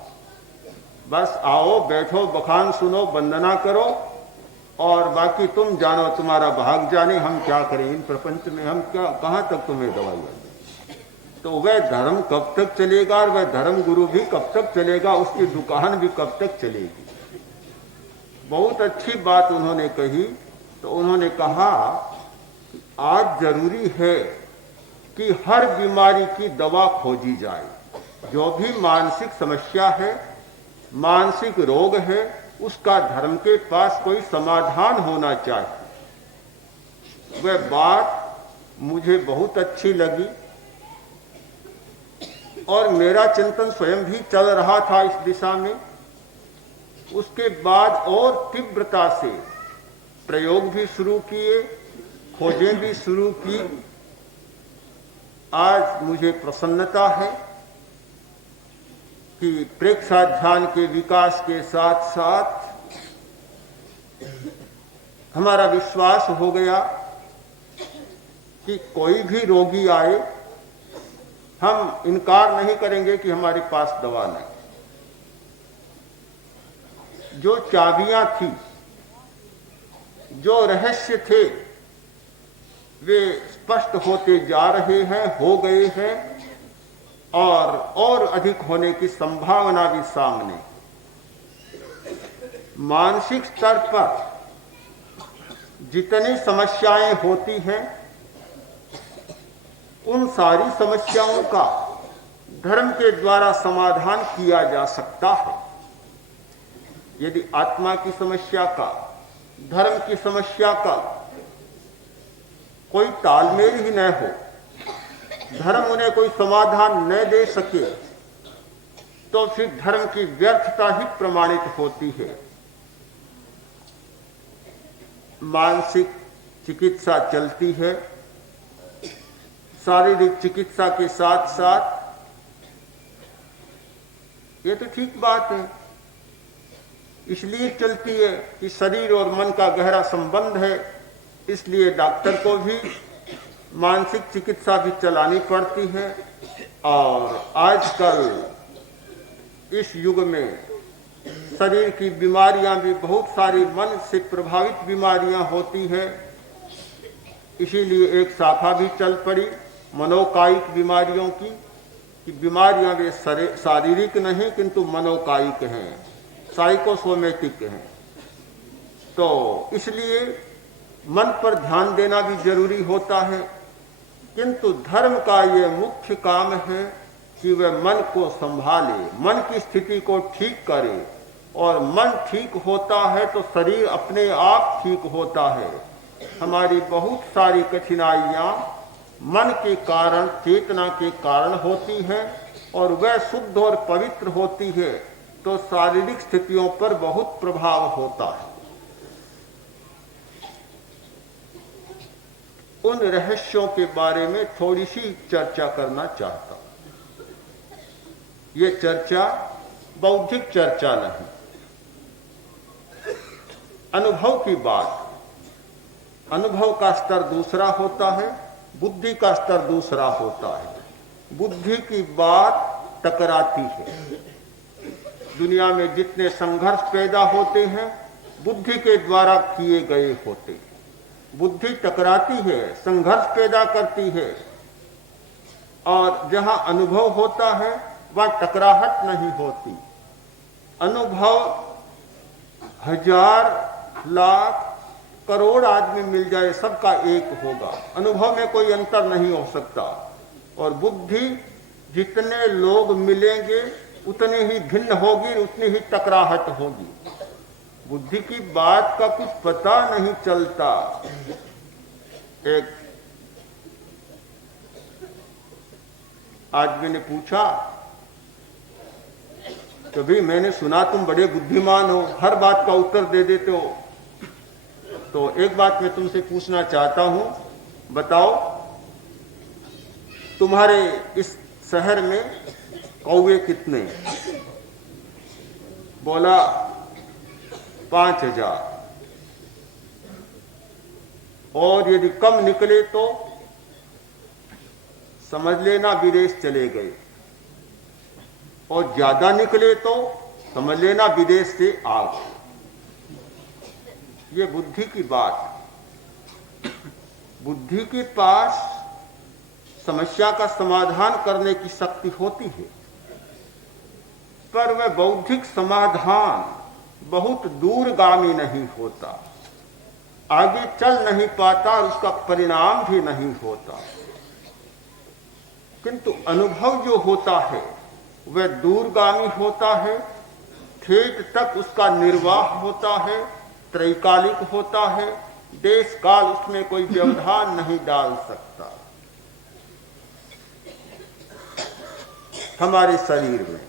बस आओ बैठो, बखान सुनो, वंदना करो और बाकी तुम जानो, तुम्हारा भाग जाने, हम क्या करें इन प्रपंच में, हम क्या कहां तक तुम्हें दवाई दें। तो वह धर्म कब तक चलेगा और वह धर्म गुरु भी कब तक चलेगा, उसकी दुकान भी कब तक चलेगी। बहुत अच्छी बात उन्होंने कही। तो उन्होंने कहा कि आज जरूरी है कि हर बीमारी की दवा खोजी जाए। जो भी मानसिक समस्या है, मानसिक रोग है, उसका धर्म के पास कोई समाधान होना चाहिए। वह बात मुझे बहुत अच्छी लगी और मेरा चिंतन स्वयं भी चल रहा था इस दिशा में। उसके बाद और तीव्रता से प्रयोग भी शुरू किए, खोजें भी शुरू की। आज मुझे प्रसन्नता है कि प्रेक्षाध्यान के विकास के साथ साथ हमारा विश्वास हो गया कि कोई भी रोगी आए, हम इनकार नहीं करेंगे कि हमारे पास दवा नहीं। जो चाबियां थी, जो रहस्य थे, वे स्पष्ट होते जा रहे हैं, हो गए हैं और अधिक होने की संभावना भी सामने। मानसिक स्तर पर जितनी समस्याएं होती हैं, उन सारी समस्याओं का धर्म के द्वारा समाधान किया जा सकता है। यदि आत्मा की समस्या का, धर्म की समस्या का कोई तालमेल ही न हो, धर्म उन्हें कोई समाधान न दे सके, तो फिर धर्म की व्यर्थता ही प्रमाणित होती है। मानसिक चिकित्सा चलती है, शारीरिक चिकित्सा के साथ साथ, ये तो ठीक बात है, इसलिए चलती है कि शरीर और मन का गहरा संबंध है, इसलिए डॉक्टर को भी मानसिक चिकित्सा भी चलानी पड़ती है। और आजकल इस युग में शरीर की बीमारियां भी बहुत सारी मन से प्रभावित बीमारियां होती हैं, इसीलिए एक शाखा भी चल पड़ी मनोकायिक बीमारियों की, कि बीमारियां वे शारीरिक नहीं किंतु मनोकायिक हैं, साइकोसोमेटिक हैं। तो इसलिए मन पर ध्यान देना भी जरूरी होता है, किंतु धर्म का ये मुख्य काम है कि वह मन को संभाले, मन की स्थिति को ठीक करे, और मन ठीक होता है तो शरीर अपने आप ठीक होता है। हमारी बहुत सारी कठिनाइयां मन के कारण, चेतना के कारण होती हैं, और वह शुद्ध और पवित्र होती है तो शारीरिक स्थितियों पर बहुत प्रभाव होता है। उन रहस्यों के बारे में थोड़ी सी चर्चा करना चाहता हूं। ये चर्चा बौद्धिक चर्चा नहीं, अनुभव की बात। अनुभव का स्तर दूसरा होता है, बुद्धि का स्तर दूसरा होता है। बुद्धि की बात टकराती है। दुनिया में जितने संघर्ष पैदा होते हैं, बुद्धि के द्वारा किए गए होते हैं। बुद्धि टकराती है, संघर्ष पैदा करती है, और जहां अनुभव होता है वहां टकराहट नहीं होती। अनुभव 1000, लाख, करोड़ आदमी मिल जाए, सबका एक होगा। अनुभव में कोई अंतर नहीं हो सकता। और बुद्धि, जितने लोग मिलेंगे उतनी ही भिन्न होगी, उतनी ही टकराहट होगी। बुद्धि की बात का कुछ पता नहीं चलता। एक आदमी ने पूछा, तो भी मैंने सुना तुम बड़े बुद्धिमान हो, हर बात का उत्तर दे देते हो, तो एक बात मैं तुमसे पूछना चाहता हूं, बताओ तुम्हारे इस शहर में कौवे कितने? बोला 5000। और यदि कम निकले तो समझ लेना विदेश चले गए, और ज्यादा निकले तो समझ लेना विदेश से आ गए। ये बुद्धि की बात। बुद्धि के पास समस्या का समाधान करने की शक्ति होती है, पर वह बौद्धिक समाधान बहुत दूरगामी नहीं होता, आगे चल नहीं पाता, और उसका परिणाम भी नहीं होता। किंतु अनुभव जो होता है वह दूरगामी होता है, ठेठ तक उसका निर्वाह होता है, त्रैकालिक होता है, देश काल उसमें कोई व्यवधान नहीं डाल सकता। हमारे शरीर में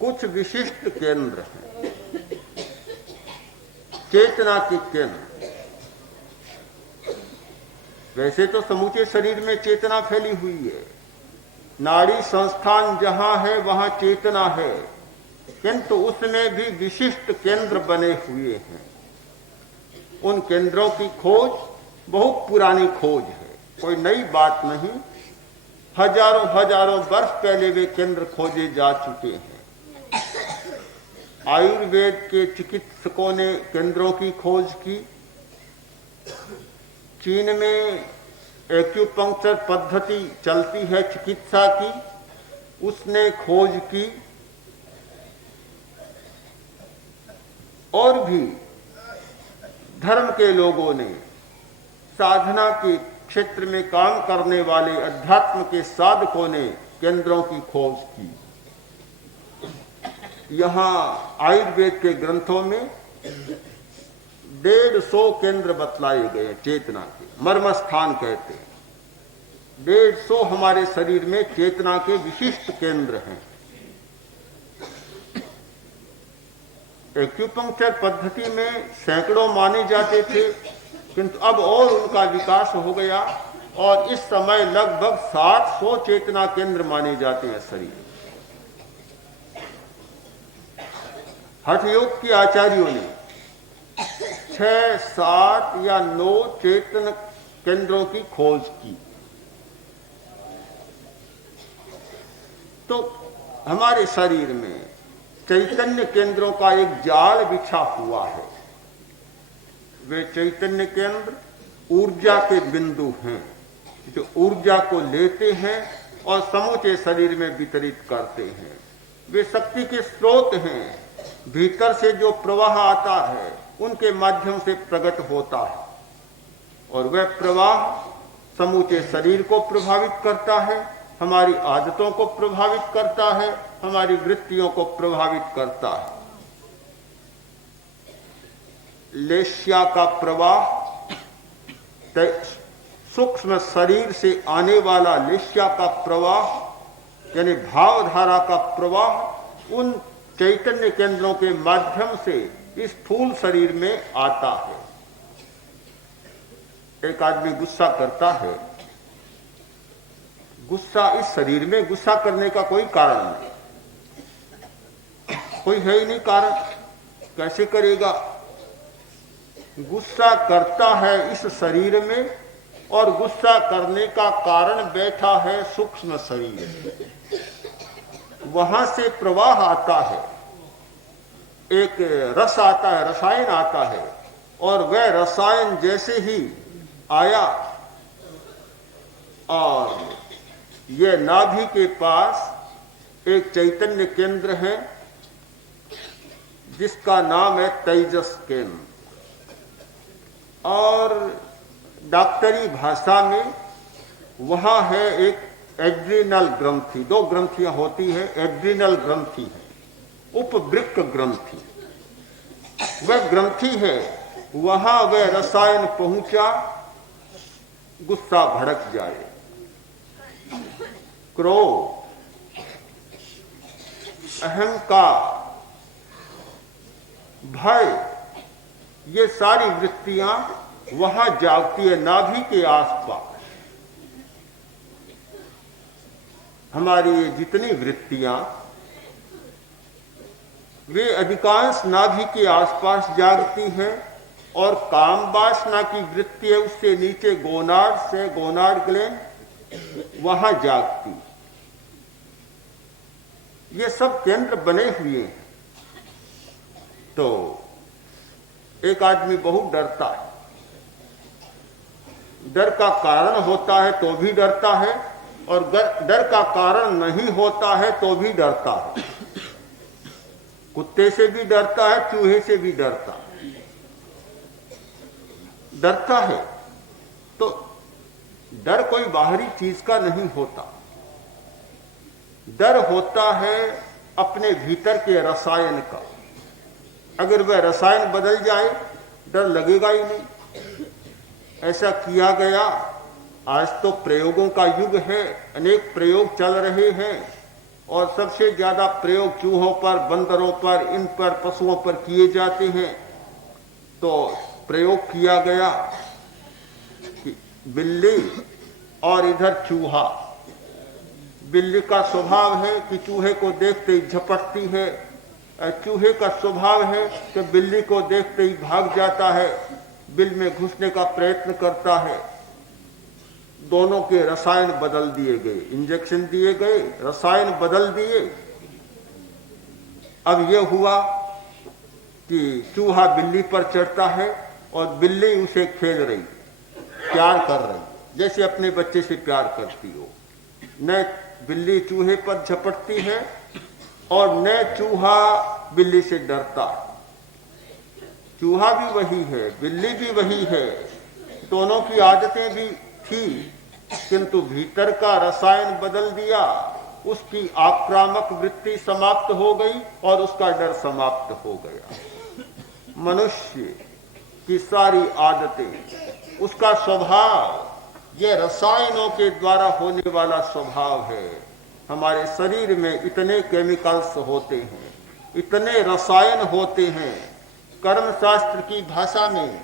कुछ विशिष्ट केंद्र हैं, चेतना के केंद्र। वैसे तो समूचे शरीर में चेतना फैली हुई है, नाड़ी संस्थान जहां है वहां चेतना है, किंतु उसमें भी विशिष्ट केंद्र बने हुए हैं। उन केंद्रों की खोज बहुत पुरानी खोज है, कोई नई बात नहीं। हजारों हजारों वर्ष पहले वे केंद्र खोजे जा चुके हैं। आयुर्वेद के चिकित्सकों ने केंद्रों की खोज की। चीन में एक्यूपंक्चर पद्धति चलती है चिकित्सा की, उसने खोज की। और भी धर्म के लोगों ने, साधना के क्षेत्र में काम करने वाले अध्यात्म के साधकों ने केंद्रों की खोज की। यहाँ आयुर्वेद के ग्रंथों में 150 केंद्र बतलाए गए चेतना के, मर्म स्थान कहते हैं। 150 हमारे शरीर में चेतना के विशिष्ट केंद्र हैं। एक्यूपंक्चर पद्धति में सैकड़ों माने जाते थे, किंतु अब और उनका विकास हो गया और इस समय लगभग 60-100 चेतना केंद्र माने जाते हैं शरीर। हठ योग के आचार्यों ने 6, 7 या 9 चेतन केंद्रों की खोज की। तो हमारे शरीर में चैतन्य केंद्रों का एक जाल बिछा हुआ है। वे चैतन्य केंद्र ऊर्जा के बिंदु हैं, जो ऊर्जा को लेते हैं और समूचे शरीर में वितरित करते हैं। वे शक्ति के स्रोत हैं। भीतर से जो प्रवाह आता है उनके माध्यम से प्रकट होता है और वह प्रवाह समूचे शरीर को प्रभावित करता है, हमारी आदतों को प्रभावित करता है, हमारी वृत्तियों को प्रभावित करता है। लेश्या का प्रवाह, सूक्ष्म शरीर से आने वाला लेश्या का प्रवाह यानी भावधारा का प्रवाह उन चैतन्य केंद्रों के माध्यम से इस स्थूल शरीर में आता है। एक आदमी गुस्सा करता है, गुस्सा इस शरीर में गुस्सा करने का कोई कारण नहीं, कोई है ही नहीं कारण, कैसे करेगा? गुस्सा करता है इस शरीर में और गुस्सा करने का कारण बैठा है सूक्ष्म शरीर। वहां से प्रवाह आता है, एक रस आता है, रसायन आता है और वह रसायन जैसे ही आया और यह नाभि के पास एक चैतन्य केंद्र है जिसका नाम है तेजस केंद्र, और डॉक्टरी भाषा में वहां है एक एड्रिनल ग्रंथि। 2 ग्रंथियां होती है, एड्रिनल ग्रंथि है, उपवृक्क ग्रंथि। वह ग्रंथि है, वहां वह रसायन पहुंचा, गुस्सा भड़क जाए, क्रोध, अहंकार, भय, ये सारी वृत्तियां वहां जागती है नाभि के आसपास। हमारी ये जितनी वृत्तियां वे अधिकांश नाभि के आसपास जागती हैं और काम वासना की वृत्ति है उससे नीचे गोनाड से गोनाड ग्लैंड वहां जागती। ये सब केंद्र बने हुए हैं। तो एक आदमी बहुत डरता है, डर का कारण होता है तो भी डरता है और डर का कारण नहीं होता है तो भी डरता है। कुत्ते से भी डरता है, चूहे से भी डरता है। डरता है तो डर कोई बाहरी चीज का नहीं होता, डर होता है अपने भीतर के रसायन का। अगर वह रसायन बदल जाए डर लगेगा ही नहीं। ऐसा किया गया। आज तो प्रयोगों का युग है, अनेक प्रयोग चल रहे हैं और सबसे ज्यादा प्रयोग चूहों पर, बंदरों पर, इन पर, पशुओं पर किए जाते हैं। तो प्रयोग किया गया कि बिल्ली और इधर चूहा। बिल्ली का स्वभाव है कि चूहे को देखते ही झपटती है, चूहे का स्वभाव है कि बिल्ली को देखते ही भाग जाता है, बिल में घुसने का प्रयत्न करता है। दोनों के रसायन बदल दिए गए, इंजेक्शन दिए गए, रसायन बदल दिए। अब यह हुआ कि चूहा बिल्ली पर चढ़ता है और बिल्ली उसे खेल रही, प्यार कर रही, जैसे अपने बच्चे से प्यार करती हो। न बिल्ली चूहे पर झपटती है और न चूहा बिल्ली से डरता है। चूहा भी वही है, बिल्ली भी वही है, दोनों की आदतें भी थी, किंतु भीतर का रसायन बदल दिया, उसकी आक्रामक वृत्ति समाप्त हो गई और उसका डर समाप्त हो गया। मनुष्य की सारी आदतें, उसका स्वभाव, ये रसायनों के द्वारा होने वाला स्वभाव है। हमारे शरीर में इतने केमिकल्स होते हैं, इतने रसायन होते हैं, कर्मशास्त्र की भाषा में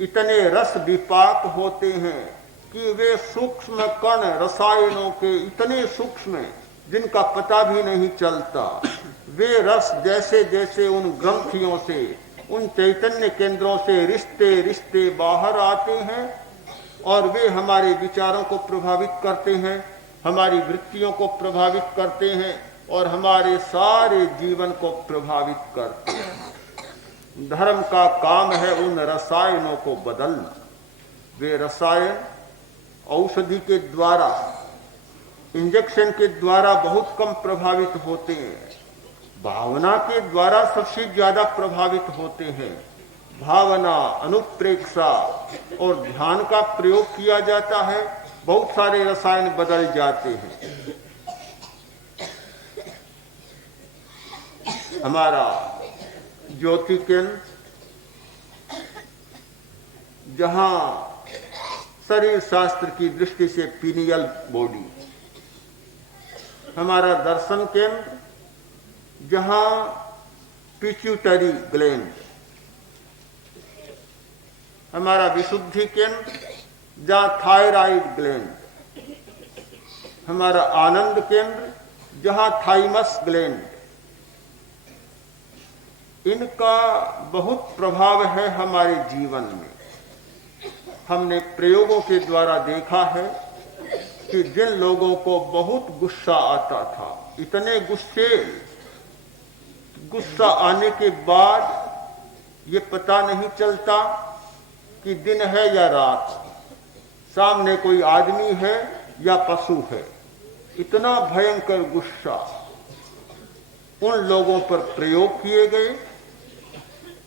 इतने रस विपाक होते हैं कि वे सूक्ष्म कण रसायनों के इतने सूक्ष्म जिनका पता भी नहीं चलता। वे रस जैसे जैसे उन ग्रंथियों से, उन चैतन्य केंद्रों से रिश्ते रिश्ते बाहर आते हैं और वे हमारे विचारों को प्रभावित करते हैं, हमारी वृत्तियों को प्रभावित करते हैं और हमारे सारे जीवन को प्रभावित करते हैं। धर्म का काम है उन रसायनों को बदलना। वे रसायन औषधि के द्वारा, इंजेक्शन के द्वारा बहुत कम प्रभावित होते हैं, भावना के द्वारा सबसे ज्यादा प्रभावित होते हैं। भावना, अनुप्रेक्षा और ध्यान का प्रयोग किया जाता है, बहुत सारे रसायन बदल जाते हैं। हमारा ज्योति केंद्र, जहां शरीर शास्त्र की दृष्टि से पीनियल बॉडी, हमारा दर्शन केंद्र जहां पिट्यूटरी ग्लैंड, हमारा विशुद्धि केंद्र जहां थायराइड ग्लैंड, हमारा आनंद केंद्र जहां थाइमस ग्लैंड, इनका बहुत प्रभाव है हमारे जीवन में। हमने प्रयोगों के द्वारा देखा है कि जिन लोगों को बहुत गुस्सा आता था, इतने गुस्सा आने के बाद ये पता नहीं चलता कि दिन है या रात, सामने कोई आदमी है या पशु है, इतना भयंकर गुस्सा उन लोगों पर प्रयोग किए गए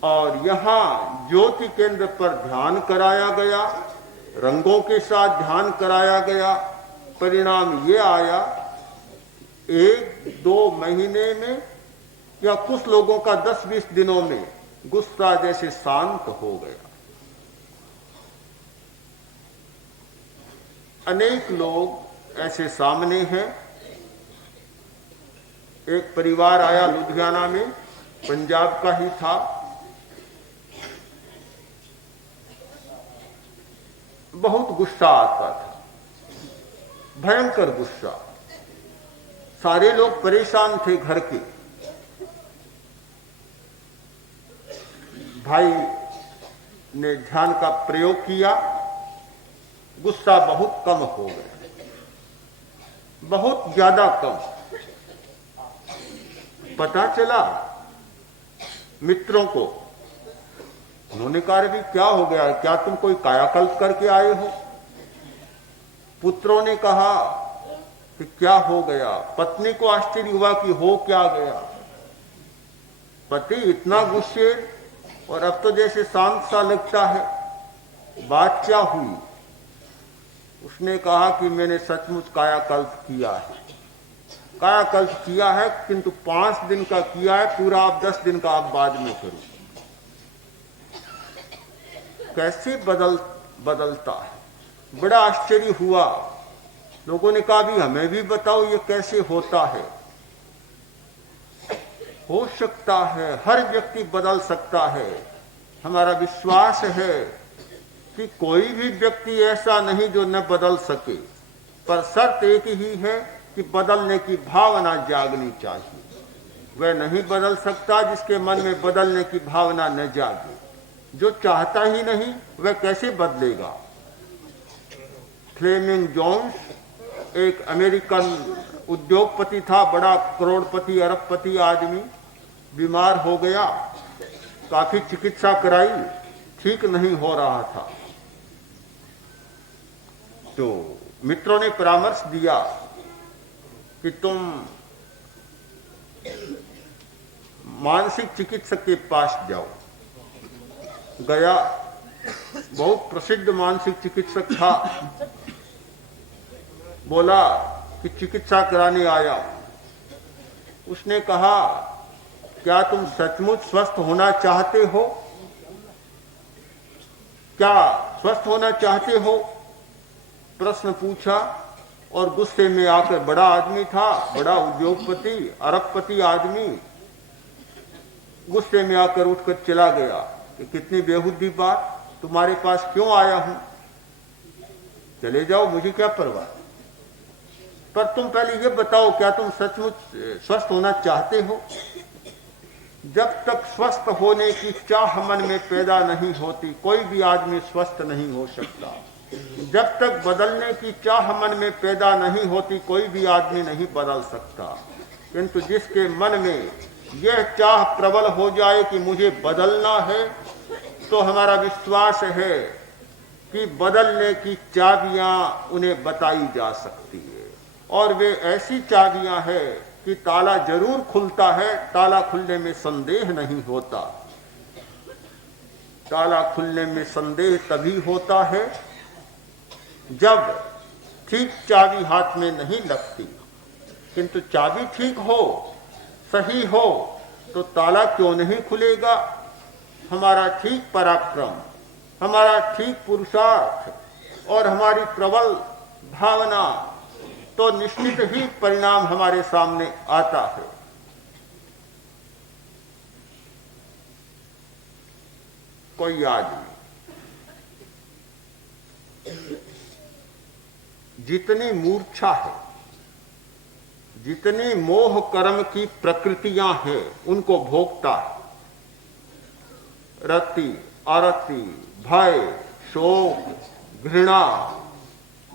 और यहाँ ज्योति केंद्र पर ध्यान कराया गया, रंगों के साथ ध्यान कराया गया। परिणाम ये आया, 1-2 महीने में या कुछ लोगों का 10-20 दिनों में गुस्सा जैसे शांत हो गया। अनेक लोग ऐसे सामने हैं। एक परिवार आया लुधियाना में, पंजाब का ही था, बहुत गुस्सा आता था, भयंकर गुस्सा, सारे लोग परेशान थे घर के। भाई ने ध्यान का प्रयोग किया, गुस्सा बहुत कम हो गया, बहुत ज्यादा कम। पता चला मित्रों को, उन्होंने कहा भी क्या हो गया, क्या तुम कोई कायाकल्प करके आए हो? पुत्रों ने कहा कि क्या हो गया? पत्नी को आश्चर्य हुआ कि हो क्या गया। पति इतना गुस्से और अब तो जैसे शांत सा लगता है, बात क्या हुई? उसने कहा कि मैंने सचमुच कायाकल्प किया है। कायाकल्प किया है किंतु 5 दिन का किया है, पूरा आप 10 दिन का आप बाद में करो। कैसे बदलता है, बड़ा आश्चर्य हुआ। लोगों ने कहा भी हमें भी बताओ ये कैसे होता है। हो सकता है, हर व्यक्ति बदल सकता है। हमारा विश्वास है कि कोई भी व्यक्ति ऐसा नहीं जो न बदल सके, पर शर्त एक ही है कि बदलने की भावना जागनी चाहिए। वह नहीं बदल सकता जिसके मन में बदलने की भावना न जागे। जो चाहता ही नहीं वह कैसे बदलेगा? फ्लेमिंग जोन्स एक अमेरिकन उद्योगपति था, बड़ा करोड़पति अरबपति आदमी, बीमार हो गया काफी चिकित्सा कराई, ठीक नहीं हो रहा था। तो मित्रों ने परामर्श दिया कि तुम मानसिक चिकित्सक के पास जाओ। गया, बहुत प्रसिद्ध मानसिक चिकित्सक था। बोला कि चिकित्सा कराने आया। उसने कहा, क्या तुम सचमुच स्वस्थ होना चाहते हो? क्या स्वस्थ होना चाहते हो? प्रश्न पूछा और गुस्से में आकर, बड़ा आदमी था, बड़ा उद्योगपति, अरबपति आदमी, गुस्से में आकर उठकर चला गया कि कितनी बेहुदी बात, तुम्हारे पास क्यों आया हूं? चले जाओ, मुझे क्या परवाह, पर तुम पहले ये बताओ, क्या तुम सचमुच स्वस्थ होना चाहते हो? जब तक स्वस्थ होने की चाह मन में पैदा नहीं होती, कोई भी आदमी स्वस्थ नहीं हो सकता। जब तक बदलने की चाह मन में पैदा नहीं होती, कोई भी आदमी नहीं बदल सकता। किंतु जिसके मन में यह चाह प्रबल हो जाए कि मुझे बदलना है, तो हमारा विश्वास है कि बदलने की चाबियां उन्हें बताई जा सकती है। और वे ऐसी चाबियां हैं कि ताला जरूर खुलता है, ताला खुलने में संदेह नहीं होता। ताला खुलने में संदेह तभी होता है जब ठीक चाबी हाथ में नहीं लगती। किंतु चाबी ठीक हो, सही हो, तो ताला क्यों नहीं खुलेगा? हमारा ठीक पराक्रम, हमारा ठीक पुरुषार्थ और हमारी प्रबल भावना, तो निश्चित ही परिणाम हमारे सामने आता है। कोई आदमी जितनी मूर्छा है, जितनी मोह कर्म की प्रकृतियां हैं, उनको भोगता है। रति, अरति, भय, शोक, घृणा,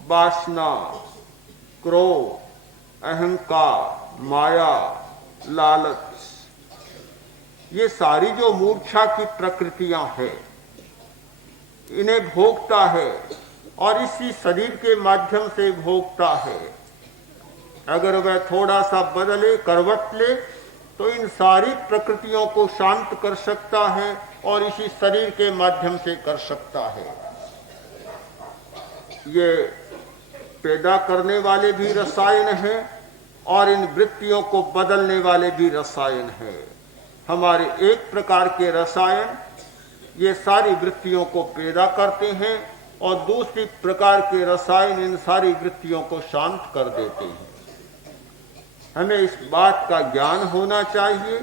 वासना, क्रोध, अहंकार, माया, लालच, ये सारी जो मूर्छा की प्रकृतियां हैं, इन्हें भोगता है और इसी शरीर के माध्यम से भोगता है। अगर वह थोड़ा सा बदले, करवट ले, तो इन सारी प्रकृतियों को शांत कर सकता है और इसी शरीर के माध्यम से कर सकता है। ये पैदा करने वाले भी रसायन हैं और इन वृत्तियों को बदलने वाले भी रसायन हैं। हमारे एक प्रकार के रसायन ये सारी वृत्तियों को पैदा करते हैं और दूसरी प्रकार के रसायन इन सारी वृत्तियों को शांत कर देते हैं। हमें इस बात का ज्ञान होना चाहिए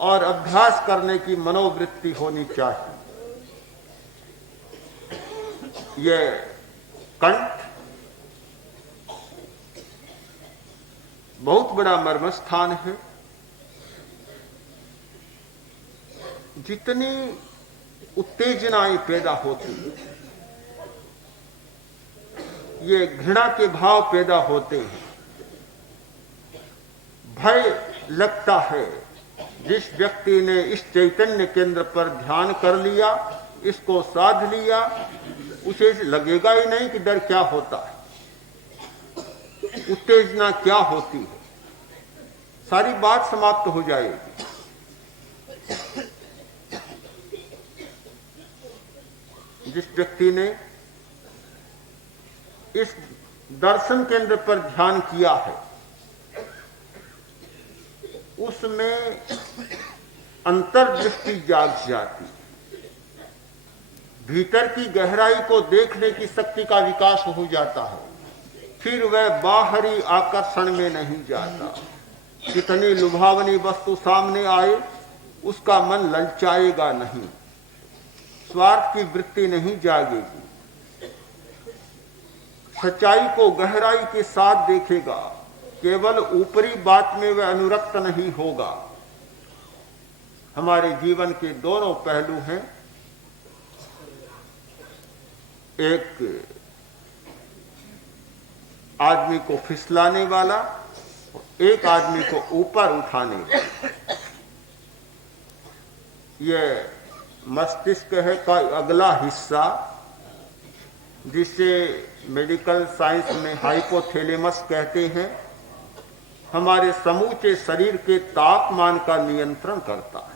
और अभ्यास करने की मनोवृत्ति होनी चाहिए। यह कंठ बहुत बड़ा मर्मस्थान है। जितनी उत्तेजनाएं पैदा होती, ये घृणा के भाव पैदा होते हैं। भय लगता है। जिस व्यक्ति ने इस चैतन्य केंद्र पर ध्यान कर लिया, इसको साध लिया, उसे लगेगा ही नहीं कि डर क्या होता है, उत्तेजना क्या होती है। सारी बात समाप्त हो जाएगी। जिस व्यक्ति ने इस दर्शन केंद्र पर ध्यान किया है, उसमें अंतर्दृष्टि जाग जाती, भीतर की गहराई को देखने की शक्ति का विकास हो जाता है। फिर वह बाहरी आकर्षण में नहीं जाता। कितनी लुभावनी वस्तु सामने आए, उसका मन ललचाएगा नहीं, स्वार्थ की वृत्ति नहीं जागेगी, सच्चाई को गहराई के साथ देखेगा। केवल ऊपरी बात में वह अनुरक्त नहीं होगा। हमारे जीवन के दोनों पहलू हैं, एक आदमी को फिसलाने वाला, एक आदमी को ऊपर उठाने वाला। यह मस्तिष्क है का अगला हिस्सा, जिसे मेडिकल साइंस में हाइपोथैलेमस कहते हैं, हमारे समूचे शरीर के तापमान का नियंत्रण करता है।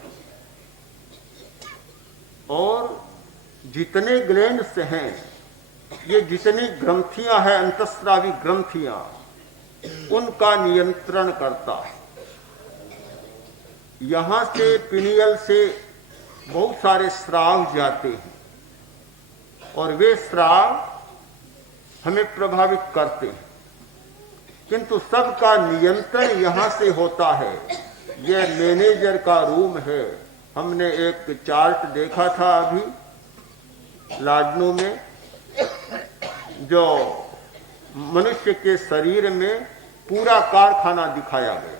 और जितने ग्लैंड्स हैं, ये जितनी ग्रंथियां हैं, अंतःस्रावी ग्रंथियां, उनका नियंत्रण करता है। यहां से पिनियल से बहुत सारे स्राव जाते हैं और वे स्राव हमें प्रभावित करते हैं, किंतु सबका नियंत्रण यहां से होता है। यह मैनेजर का रूम है। हमने एक चार्ट देखा था अभी लाडनू में, जो मनुष्य के शरीर में पूरा कारखाना दिखाया गया।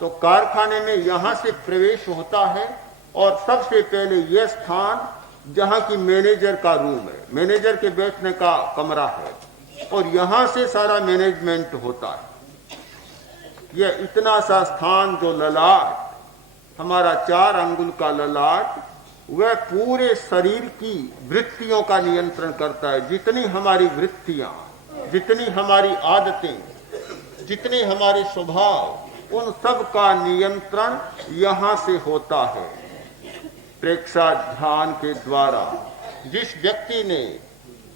तो कारखाने में यहां से प्रवेश होता है और सबसे पहले यह स्थान जहां की मैनेजर का रूम है, मैनेजर के बैठने का कमरा है, और यहां से सारा मैनेजमेंट होता है। यह इतना सा स्थान जो ललाट, हमारा 4 अंगुल का ललाट, वह पूरे शरीर की वृत्तियों का नियंत्रण करता है। जितनी हमारी वृत्तियां, जितनी हमारी आदतें, जितने हमारे स्वभाव, उन सब का नियंत्रण यहां से होता है। प्रेक्षा ध्यान के द्वारा जिस व्यक्ति ने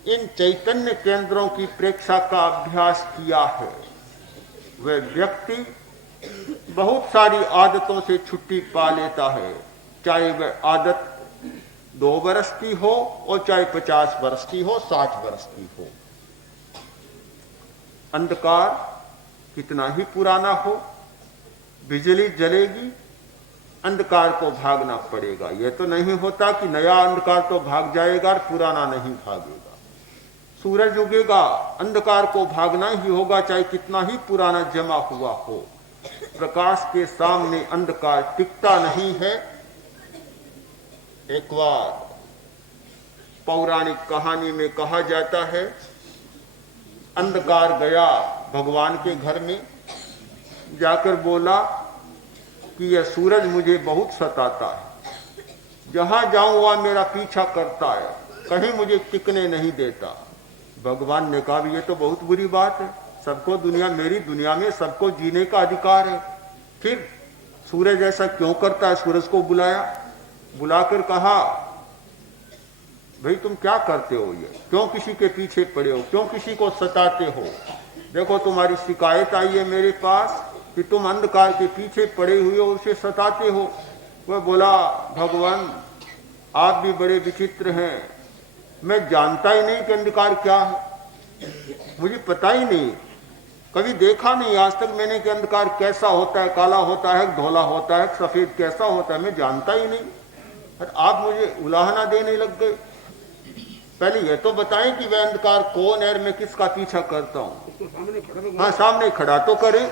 इन चैतन्य केंद्रों की प्रेक्षा का अभ्यास किया है, वह व्यक्ति बहुत सारी आदतों से छुट्टी पा लेता है, चाहे वह आदत 2 वर्ष की हो और चाहे 50 वर्ष की हो, 60 वर्ष की हो। अंधकार कितना ही पुराना हो, बिजली जलेगी, अंधकार को भागना पड़ेगा। यह तो नहीं होता कि नया अंधकार तो भाग जाएगा और पुराना नहीं भागेगा। सूरज उगेगा, अंधकार को भागना ही होगा, चाहे कितना ही पुराना जमा हुआ हो। प्रकाश के सामने अंधकार टिकता नहीं है। एक बार पौराणिक कहानी में कहा जाता है, अंधकार गया भगवान के घर में, जाकर बोला कि यह सूरज मुझे बहुत सताता है, जहां जाऊं वहां मेरा पीछा करता है, कहीं मुझे टिकने नहीं देता। भगवान ने कहा ये तो बहुत बुरी बात है, सबको मेरी दुनिया में सबको जीने का अधिकार है। फिर सूरज ऐसा क्यों करता है? सूरज को बुलाया, बुलाकर कहा भाई तुम क्या करते हो, ये क्यों किसी के पीछे पड़े हो, क्यों किसी को सताते हो? देखो तुम्हारी शिकायत आई है मेरे पास कि तुम अंधकार के पीछे पड़े हुए हो, उसे सताते हो। वह बोला भगवान आप भी बड़े विचित्र हैं, मैं जानता ही नहीं कि अंधकार क्या है, मुझे पता ही नहीं, कभी देखा नहीं आज तक मैंने कि अंधकार कैसा होता है, काला होता है, धोला होता है, सफेद कैसा होता है, मैं जानता ही नहीं। और आप मुझे उलाहना देने लग गए। पहले यह तो बताएं कि वह अंधकार कौन है, मैं किसका पीछा करता हूं। हाँ सामने खड़ा तो करें।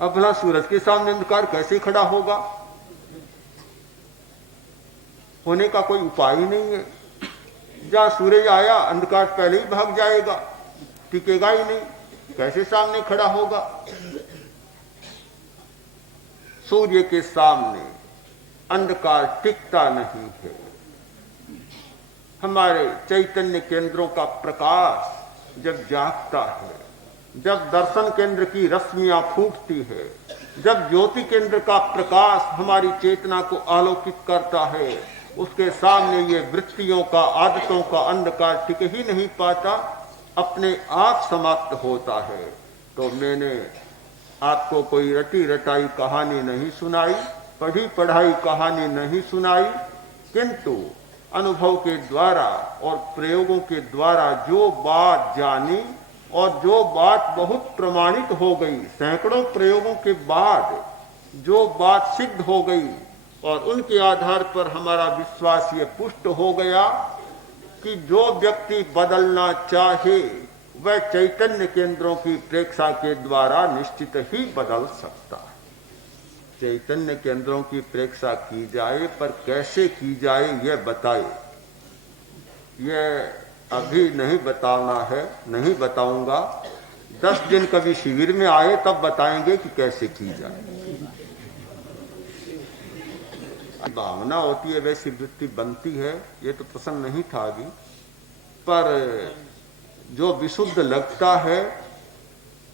अब भला सूरज के सामने अंधकार कैसे खड़ा होगा? होने का कोई उपाय ही नहीं है। जहां सूरज आया अंधकार पहले ही भाग जाएगा, टिकेगा ही नहीं, कैसे सामने खड़ा होगा? सूर्य के सामने अंधकार टिकता नहीं है। हमारे चैतन्य केंद्रों का प्रकाश जब जागता है, जब दर्शन केंद्र की रश्मियां फूटती है, जब ज्योति केंद्र का प्रकाश हमारी चेतना को आलोकित करता है, उसके सामने ये वृत्तियों का, आदतों का अंधकार टिक ही नहीं पाता, अपने आप समाप्त होता है। तो मैंने आपको कोई रटी रटाई कहानी नहीं सुनाई, पढ़ी पढ़ाई कहानी नहीं सुनाई, किंतु अनुभव के द्वारा और प्रयोगों के द्वारा जो बात जानी और जो बात बहुत प्रमाणित हो गई, सैकड़ों प्रयोगों के बाद जो बात सिद्ध हो गई, और उनके आधार पर हमारा विश्वास ये पुष्ट हो गया कि जो व्यक्ति बदलना चाहे वह चैतन्य केंद्रों की प्रेक्षा के द्वारा निश्चित ही बदल सकता है। चैतन्य केंद्रों की प्रेक्षा की जाए, पर कैसे की जाए यह बताए। यह अभी नहीं बताना है, नहीं बताऊंगा। 10 दिन कभी शिविर में आए तब बताएंगे कि कैसे की जाए। भावना होती है वैसी वृत्ति बनती है, ये तो प्रसंग नहीं था अभी। पर जो विशुद्ध लगता है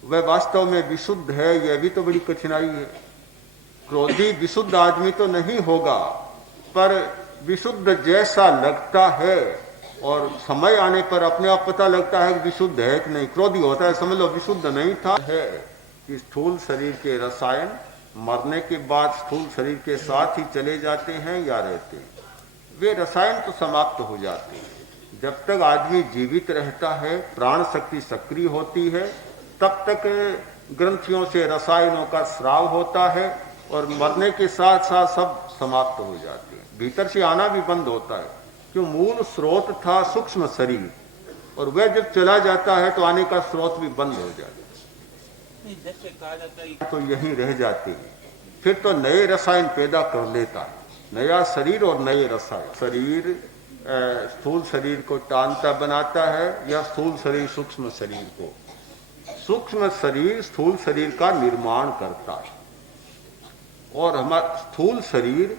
वह वास्तव में विशुद्ध है, यह भी तो बड़ी कठिनाई है। क्रोधी विशुद्ध आदमी तो नहीं होगा, पर विशुद्ध जैसा लगता है और समय आने पर अपने आप पता लगता है कि विशुद्ध है कि नहीं। क्रोधी होता है, समझ लो विशुद्ध नहीं था। है कि स्थूल शरीर के रसायन मरने के बाद स्थूल शरीर के साथ ही चले जाते हैं या रहते हैं। वे रसायन तो समाप्त हो जाते हैं। जब तक आदमी जीवित रहता है, प्राण शक्ति सक्रिय होती है, तब तक ग्रंथियों से रसायनों का स्राव होता है और मरने के साथ साथ सब समाप्त हो जाते हैं। भीतर से आना भी बंद होता है, क्यों मूल स्रोत था सूक्ष्म शरीर, और वह जब चला जाता है तो आने का स्रोत भी बंद हो जाता है। जैसे कहा जाता है तो यहीं रह जाते हैं। फिर तो नए रसायन पैदा कर लेता है, नया शरीर और नए रसायन। शरीर स्थूल शरीर को टालता बनाता है या स्थूल शरीर सूक्ष्म शरीर को? सूक्ष्म शरीर स्थूल शरीर का निर्माण करता है, और हमारा स्थूल शरीर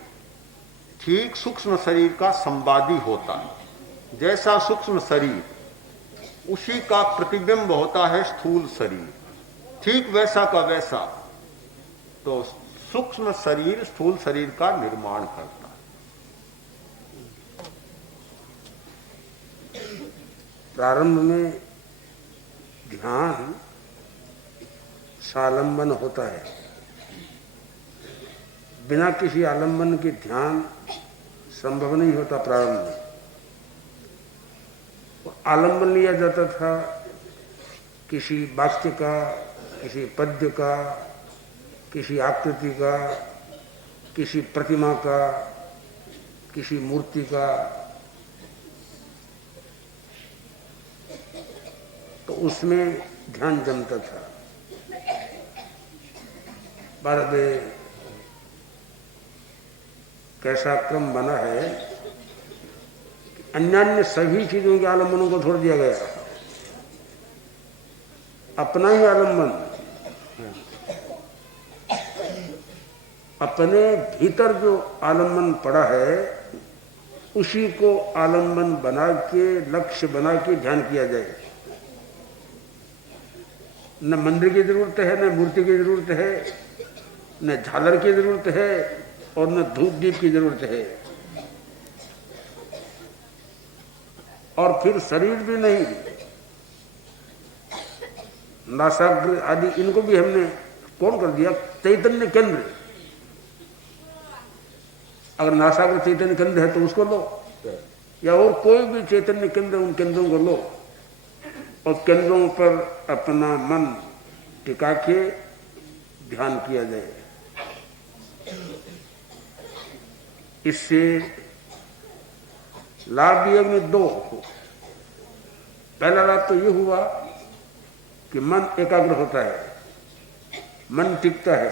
ठीक सूक्ष्म शरीर का संवादी होता है। जैसा सूक्ष्म शरीर उसी का प्रतिबिंब होता है स्थूल शरीर, ठीक वैसा का वैसा। तो सूक्ष्म शरीर स्थूल शरीर का निर्माण करता है। प्रारंभ में ध्यान सालंबन होता है, बिना किसी आलंबन के ध्यान संभव नहीं होता। प्रारंभ में आलंबन लिया जाता था किसी वाक्य का, किसी पद्य का, किसी आकृति का, किसी प्रतिमा का, किसी मूर्ति का। तो उसमें ध्यान जमता था। बाद में कैसा क्रम बना है कि अन्यान्य सभी चीजों के आलंबनों को छोड़ दिया गया, अपना ही आलंबन, अपने भीतर जो आलंबन पड़ा है उसी को आलंबन बना के, लक्ष्य बना के ध्यान किया जाए। न मंदिर की जरूरत है, न मूर्ति की जरूरत है, न झालर की जरूरत है, और न धूप दीप की जरूरत है, और फिर शरीर भी नहीं, नासाग्र आदि इनको भी हमने कौन कर दिया? चैतन्य केंद्र। अगर नासाग्र चैतन्य केंद्र है तो उसको लो, या और कोई भी चैतन्य केंद्र, उन केंद्रों को लो और केंद्रों पर अपना मन टिका के ध्यान किया जाए। इससे लाभ भी में दो हो। पहला लाभ तो ये हुआ कि मन एकाग्र होता है, मन टिकता है।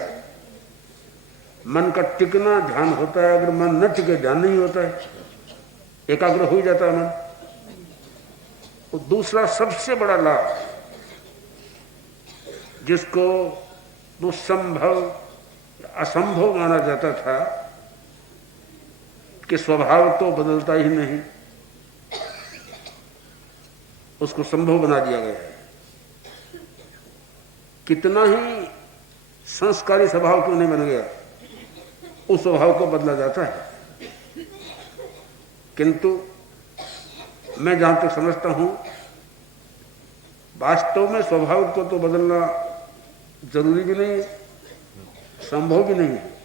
मन का टिकना ध्यान होता है। अगर मन न टिके ध्यान नहीं होता है, एकाग्र हो ही जाता है मन। और दूसरा सबसे बड़ा लाभ, जिसको दुस्संभव असंभव माना जाता था कि स्वभाव तो बदलता ही नहीं, उसको संभव बना दिया गया है। कितना ही संस्कारी स्वभाव क्यों नहीं बन गया, उस स्वभाव को बदला जाता है। किंतु मैं जहां तक समझता हूं, वास्तव में स्वभाव को तो बदलना जरूरी भी नहीं है, संभव भी नहीं है।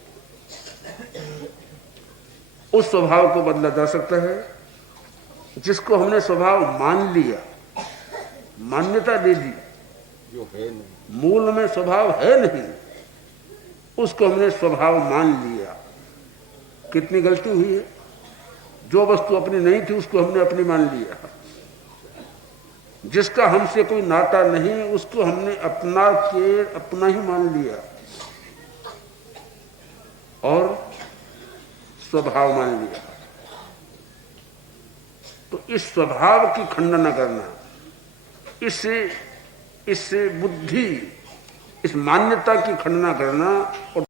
उस स्वभाव को बदला जा सकता है जिसको हमने स्वभाव मान लिया, मान्यता दे दी, जो है नहीं, मूल में स्वभाव है नहीं, उसको हमने स्वभाव मान लिया। कितनी गलती हुई है। जो वस्तु अपनी नहीं थी उसको हमने अपनी मान लिया। जिसका हमसे कोई नाता नहीं उसको हमने अपना के अपना ही मान लिया और स्वभाव मान लिया। तो इस स्वभाव की खंडन करना, इससे बुद्धि, इस मान्यता की खंडना करना और